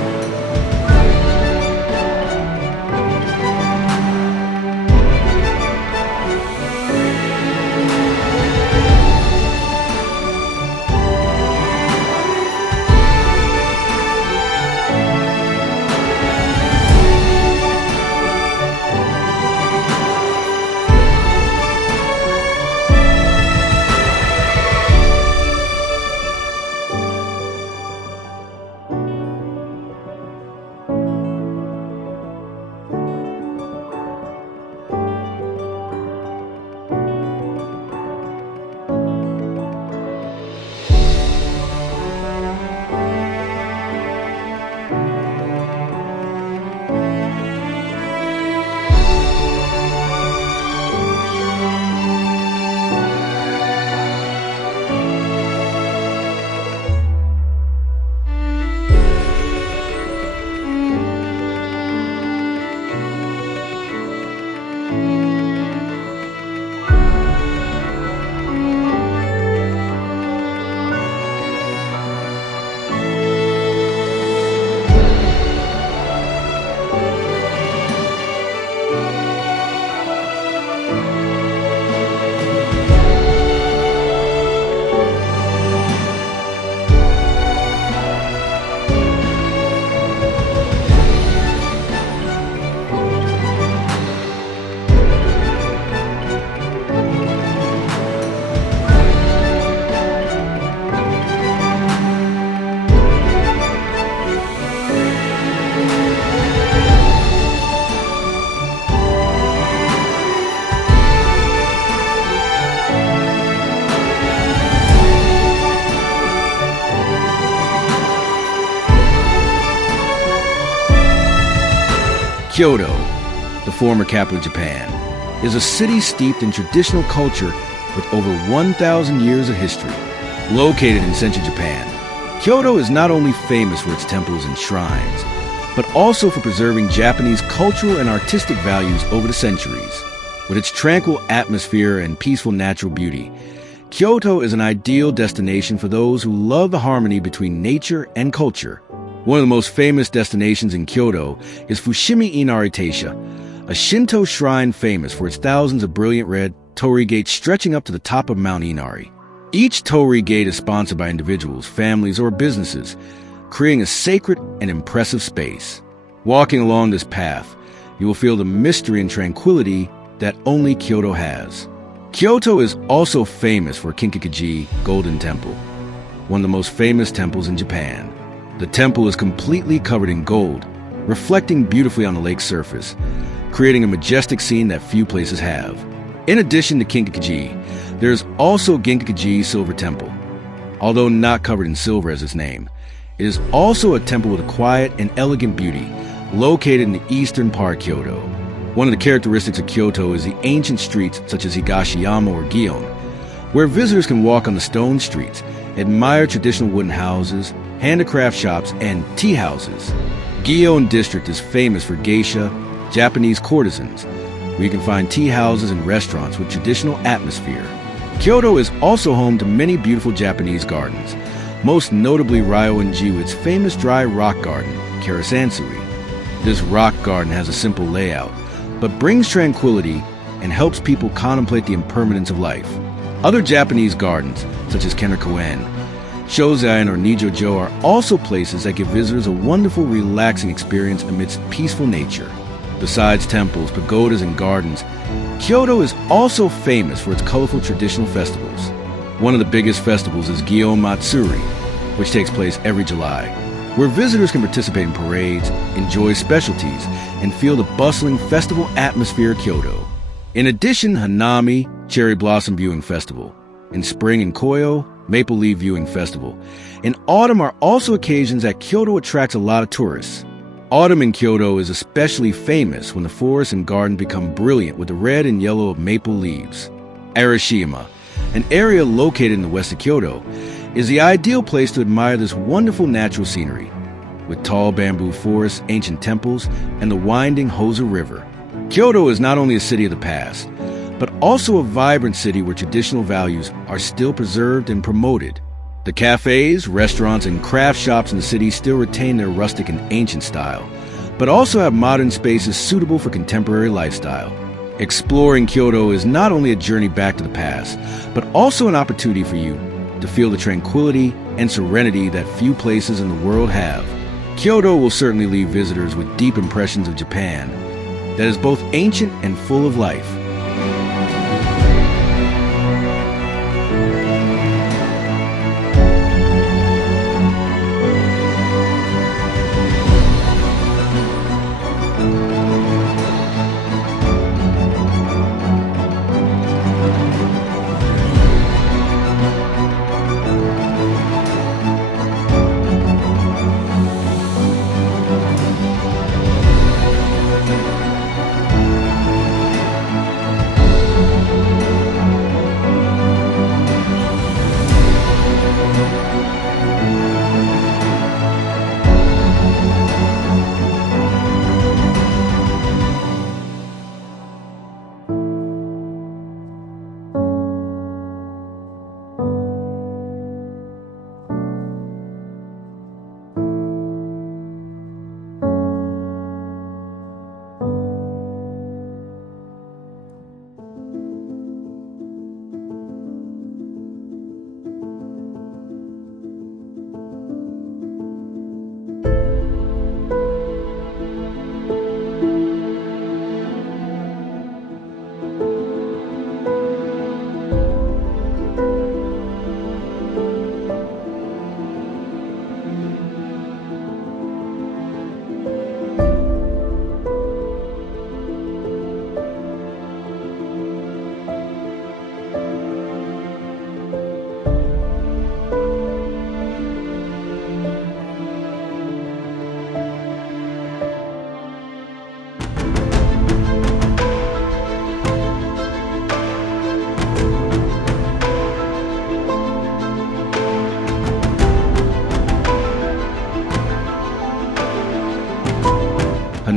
Kyoto, the former capital of Japan, is a city steeped in traditional culture with over 1,000 years of history. Located in central Japan, Kyoto is not only famous for its temples and shrines, but also for preserving Japanese cultural and artistic values over the centuries. With its tranquil atmosphere and peaceful natural beauty, Kyoto is an ideal destination for those who love the harmony between nature and culture. One of the most famous destinations in Kyoto is Fushimi Inari Taisha, a Shinto shrine famous for its thousands of brilliant red Torii Gates stretching up to the top of Mount Inari. Each Torii Gate is sponsored by individuals, families, or businesses, creating a sacred and impressive space. Walking along this path, you will feel the mystery and tranquility that only Kyoto has. Kyoto is also famous for Kinkajiji Golden Temple, one of the most famous temples in Japan. The temple is completely covered in gold, reflecting beautifully on the lake's surface, creating a majestic scene that few places have. In addition to Kinkajiji, there is also Ginkakuji Silver Temple. Although not covered in silver as its name, it is also a temple with a quiet and elegant beauty, located in the eastern part of Kyoto. One of the characteristics of Kyoto is the ancient streets such as Higashiyama or Gion, where visitors can walk on the stone streets, admire traditional wooden houses, handicraft shops, and tea houses. Gion District is famous for geisha, Japanese courtesans, where you can find tea houses and restaurants with traditional atmosphere. Kyoto is also home to many beautiful Japanese gardens, most notably Ryo-en-ji's famous dry rock garden, Karasansui. This rock garden has a simple layout, but brings tranquility and helps people contemplate the impermanence of life. Other Japanese gardens, such as Kenroku-en, Shozai, or Nijo-jo, are also places that give visitors a wonderful, relaxing experience amidst peaceful nature. Besides temples, pagodas, and gardens, Kyoto is also famous for its colorful traditional festivals. One of the biggest festivals is Gion Matsuri, which takes place every July, where visitors can participate in parades, enjoy specialties, and feel the bustling festival atmosphere of Kyoto. In addition, Hanami, Cherry Blossom Viewing Festival. In spring and Koyo, Maple Leaf Viewing Festival. In autumn are also occasions that Kyoto attracts a lot of tourists. Autumn in Kyoto is especially famous when the forests and gardens become brilliant with the red and yellow of maple leaves. Arashiyama, an area located in the west of Kyoto, is the ideal place to admire this wonderful natural scenery, with tall bamboo forests, ancient temples, and the winding Hosa River. Kyoto is not only a city of the past, but also a vibrant city where traditional values are still preserved and promoted. The cafes, restaurants, and craft shops in the city still retain their rustic and ancient style, but also have modern spaces suitable for contemporary lifestyle. Exploring Kyoto is not only a journey back to the past, but also an opportunity for you to feel the tranquility and serenity that few places in the world have. Kyoto will certainly leave visitors with deep impressions of Japan that is both ancient and full of life.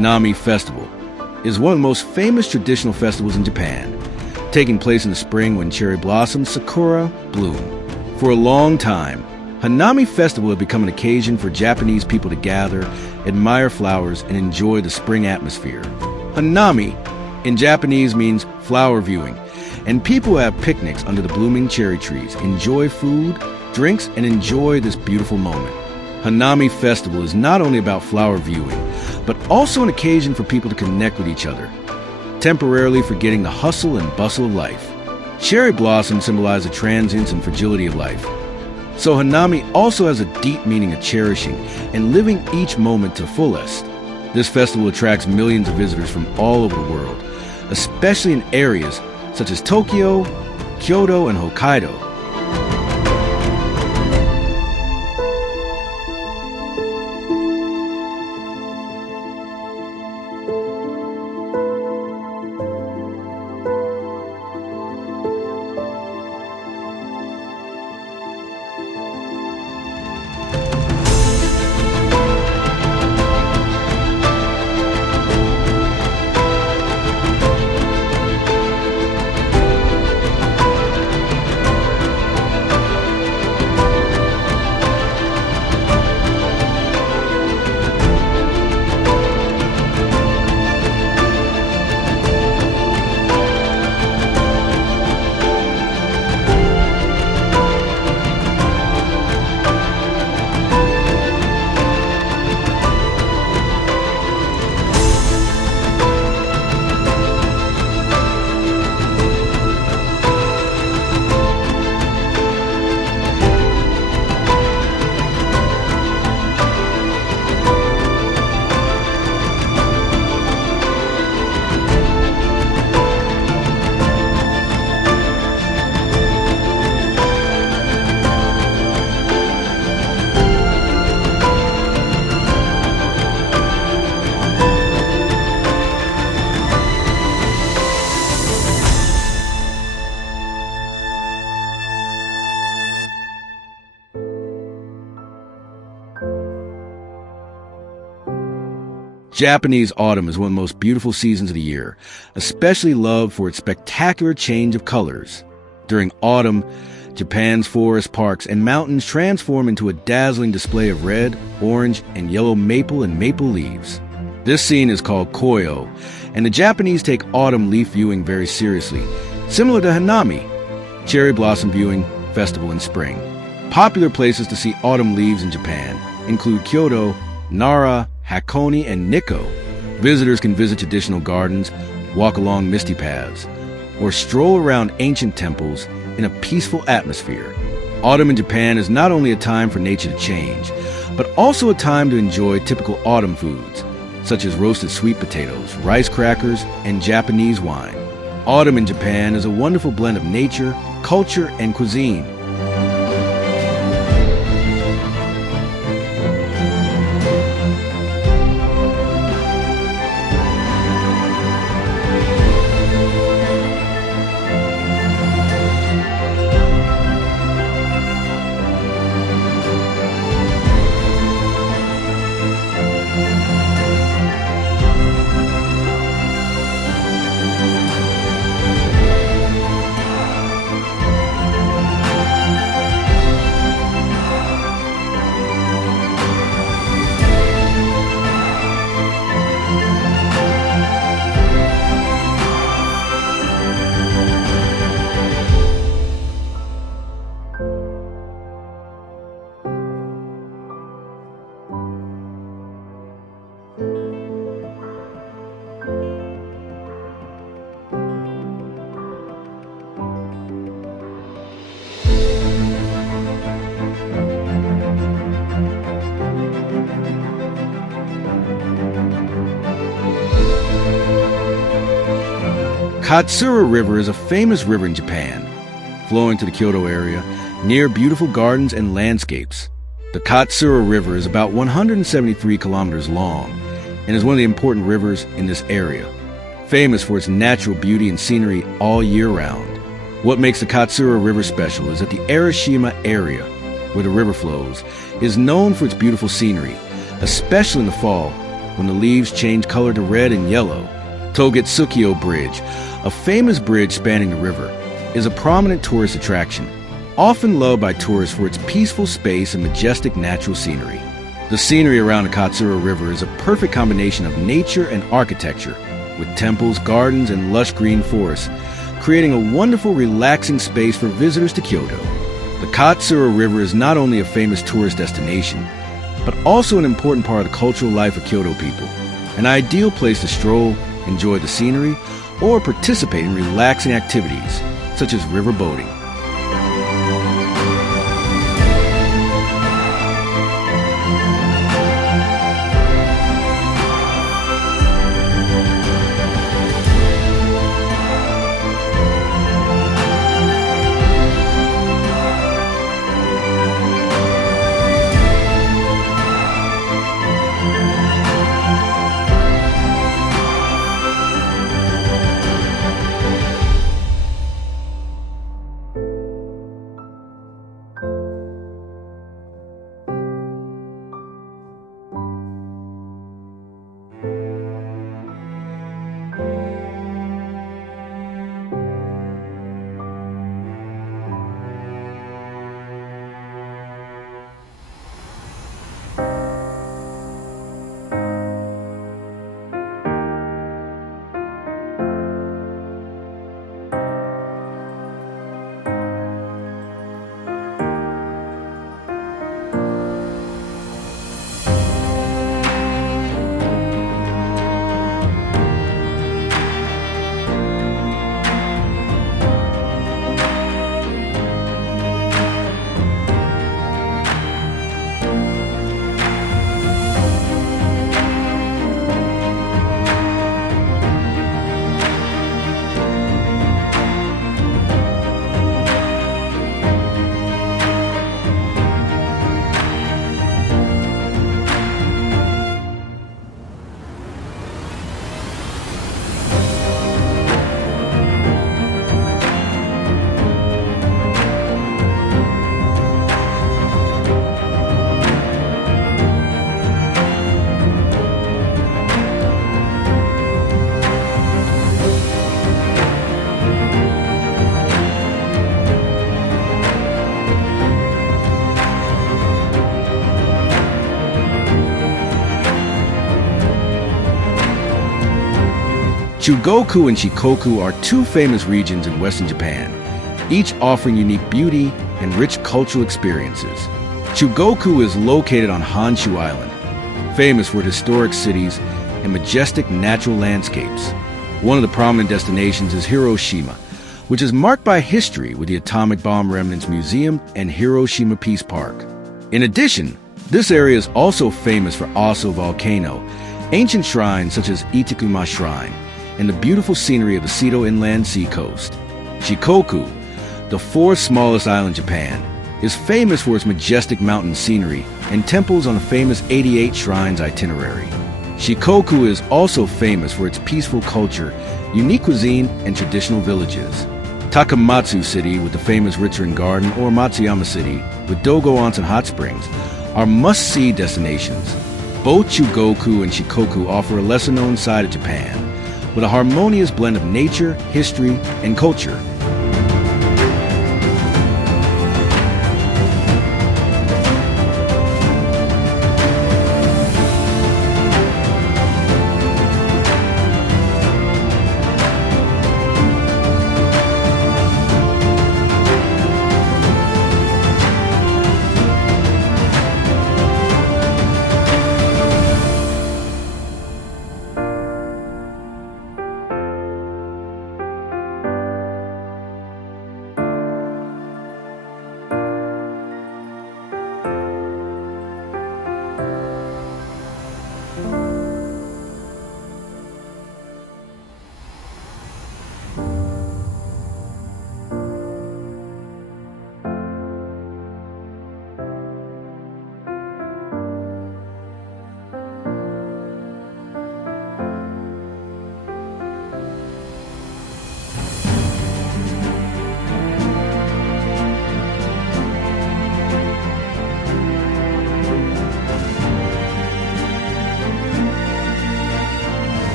Hanami Festival is one of the most famous traditional festivals in Japan, taking place in the spring when cherry blossoms, sakura, bloom. For a long time, Hanami Festival had become an occasion for Japanese people to gather, admire flowers, and enjoy the spring atmosphere. Hanami in Japanese means flower viewing, and people have picnics under the blooming cherry trees, enjoy food, drinks, and enjoy this beautiful moment. Hanami Festival is not only about flower viewing, but also an occasion for people to connect with each other, temporarily forgetting the hustle and bustle of life. Cherry blossoms symbolize the transience and fragility of life. So Hanami also has a deep meaning of cherishing and living each moment to fullest. This festival attracts millions of visitors from all over the world, especially in areas such as Tokyo, Kyoto, and Hokkaido. Japanese autumn is one of the most beautiful seasons of the year, especially loved for its spectacular change of colors. During autumn, Japan's forests, parks, and mountains transform into a dazzling display of red, orange, and yellow maple and maple leaves. This scene is called koyo, and the Japanese take autumn leaf viewing very seriously, similar to Hanami, cherry blossom viewing festival in spring. Popular places to see autumn leaves in Japan include Kyoto, Nara, Hakone, and Nikko. Visitors can visit traditional gardens, walk along misty paths, or stroll around ancient temples in a peaceful atmosphere. Autumn in Japan is not only a time for nature to change, but also a time to enjoy typical autumn foods, such as roasted sweet potatoes, rice crackers, and Japanese wine. Autumn in Japan is a wonderful blend of nature, culture, and cuisine. Katsura River is a famous river in Japan, flowing to the Kyoto area near beautiful gardens and landscapes. The Katsura River is about 173 kilometers long and is one of the important rivers in this area, famous for its natural beauty and scenery all year round. What makes the Katsura River special is that the Arashima area, where the river flows, is known for its beautiful scenery, especially in the fall when the leaves change color to red and yellow. Togetsuki Bridge, a famous bridge spanning the river, is a prominent tourist attraction, often loved by tourists for its peaceful space and majestic natural scenery. The scenery around the Katsura River is a perfect combination of nature and architecture, with temples, gardens, and lush green forests, creating a wonderful, relaxing space for visitors to Kyoto. The Katsura River is not only a famous tourist destination, but also an important part of the cultural life of Kyoto people, an ideal place to stroll, enjoy the scenery, or participate in relaxing activities, such as river boating. Chugoku and Shikoku are two famous regions in Western Japan, each offering unique beauty and rich cultural experiences. Chugoku is located on Honshu Island, famous for its historic cities and majestic natural landscapes. One of the prominent destinations is Hiroshima, which is marked by history with the Atomic Bomb Remnants Museum and Hiroshima Peace Park. In addition, this area is also famous for Aso Volcano, ancient shrines such as Itakuma Shrine, and the beautiful scenery of the Seto Inland Seacoast. Shikoku, the fourth smallest island in Japan, is famous for its majestic mountain scenery and temples on the famous 88 Shrines itinerary. Shikoku is also famous for its peaceful culture, unique cuisine, and traditional villages. Takamatsu City, with the famous Ritsurin Garden, or Matsuyama City, with Dogo Onsen Hot Springs, are must-see destinations. Both Chugoku and Shikoku offer a lesser-known side of Japan, with a harmonious blend of nature, history, and culture.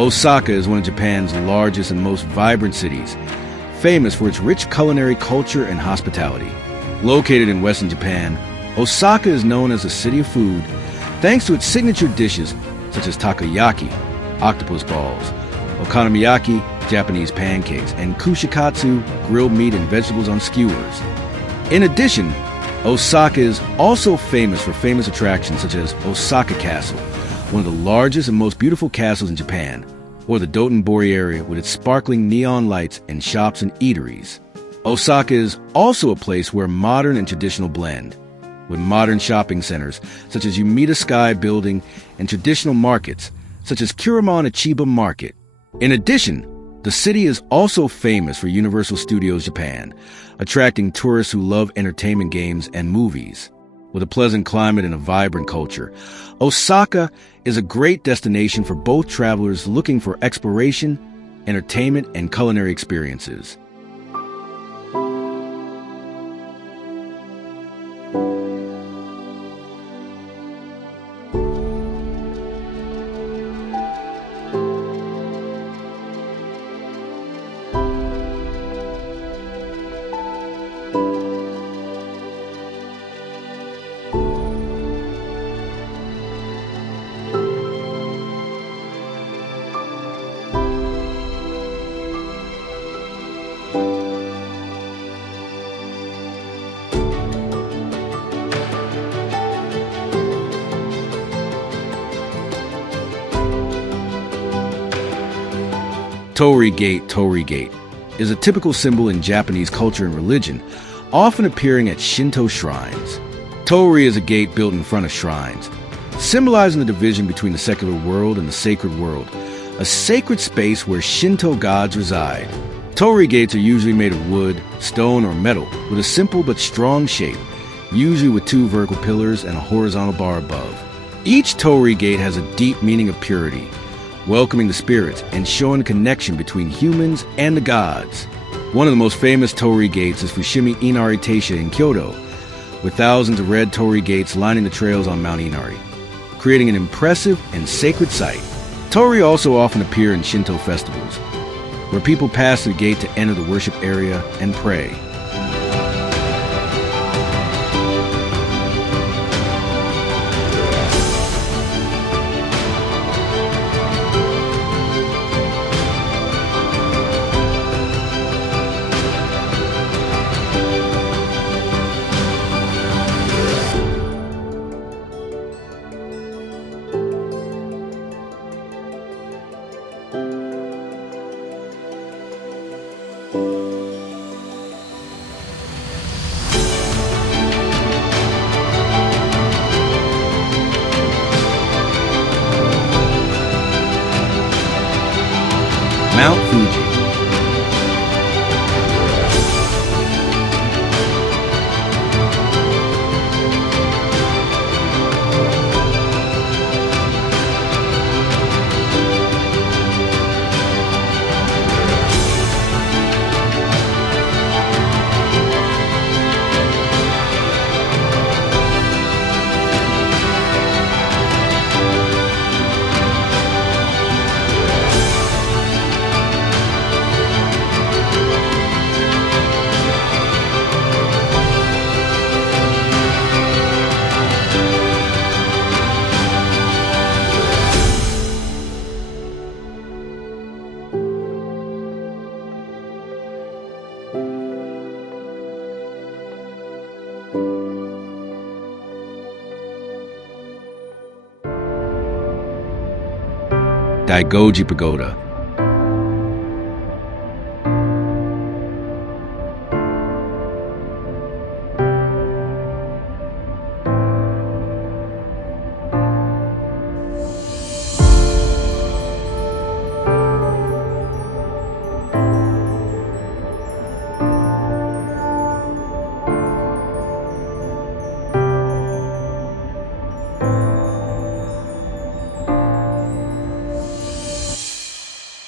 Osaka is one of Japan's largest and most vibrant cities, famous for its rich culinary culture and hospitality. Located in western Japan, Osaka is known as the city of food thanks to its signature dishes such as takoyaki, octopus balls, okonomiyaki, Japanese pancakes, and kushikatsu, grilled meat and vegetables on skewers. In addition, Osaka is also famous for famous attractions such as Osaka Castle, one of the largest and most beautiful castles in Japan, or the Dotonbori area with its sparkling neon lights and shops and eateries. Osaka is also a place where modern and traditional blend, with modern shopping centers such as Umeda Sky Building and traditional markets such as Kurama and Chiba Market. In addition, the city is also famous for Universal Studios Japan, attracting tourists who love entertainment games and movies. With a pleasant climate and a vibrant culture, Osaka is a great destination for both travelers looking for exploration, entertainment, and culinary experiences. Torii Gate is a typical symbol in Japanese culture and religion, often appearing at Shinto shrines. Torii is a gate built in front of shrines, symbolizing the division between the secular world and the sacred world, a sacred space where Shinto gods reside. Torii gates are usually made of wood, stone, or metal, with a simple but strong shape, usually with two vertical pillars and a horizontal bar above. Each Torii gate has a deep meaning of purity, welcoming the spirits and showing a connection between humans and the gods. One of the most famous Torii gates is Fushimi Inari Taisha in Kyoto, with thousands of red Torii gates lining the trails on Mount Inari, creating an impressive and sacred sight. Torii also often appear in Shinto festivals, where people pass the gate to enter the worship area and pray. Mount Fuji. Daigoji Pagoda.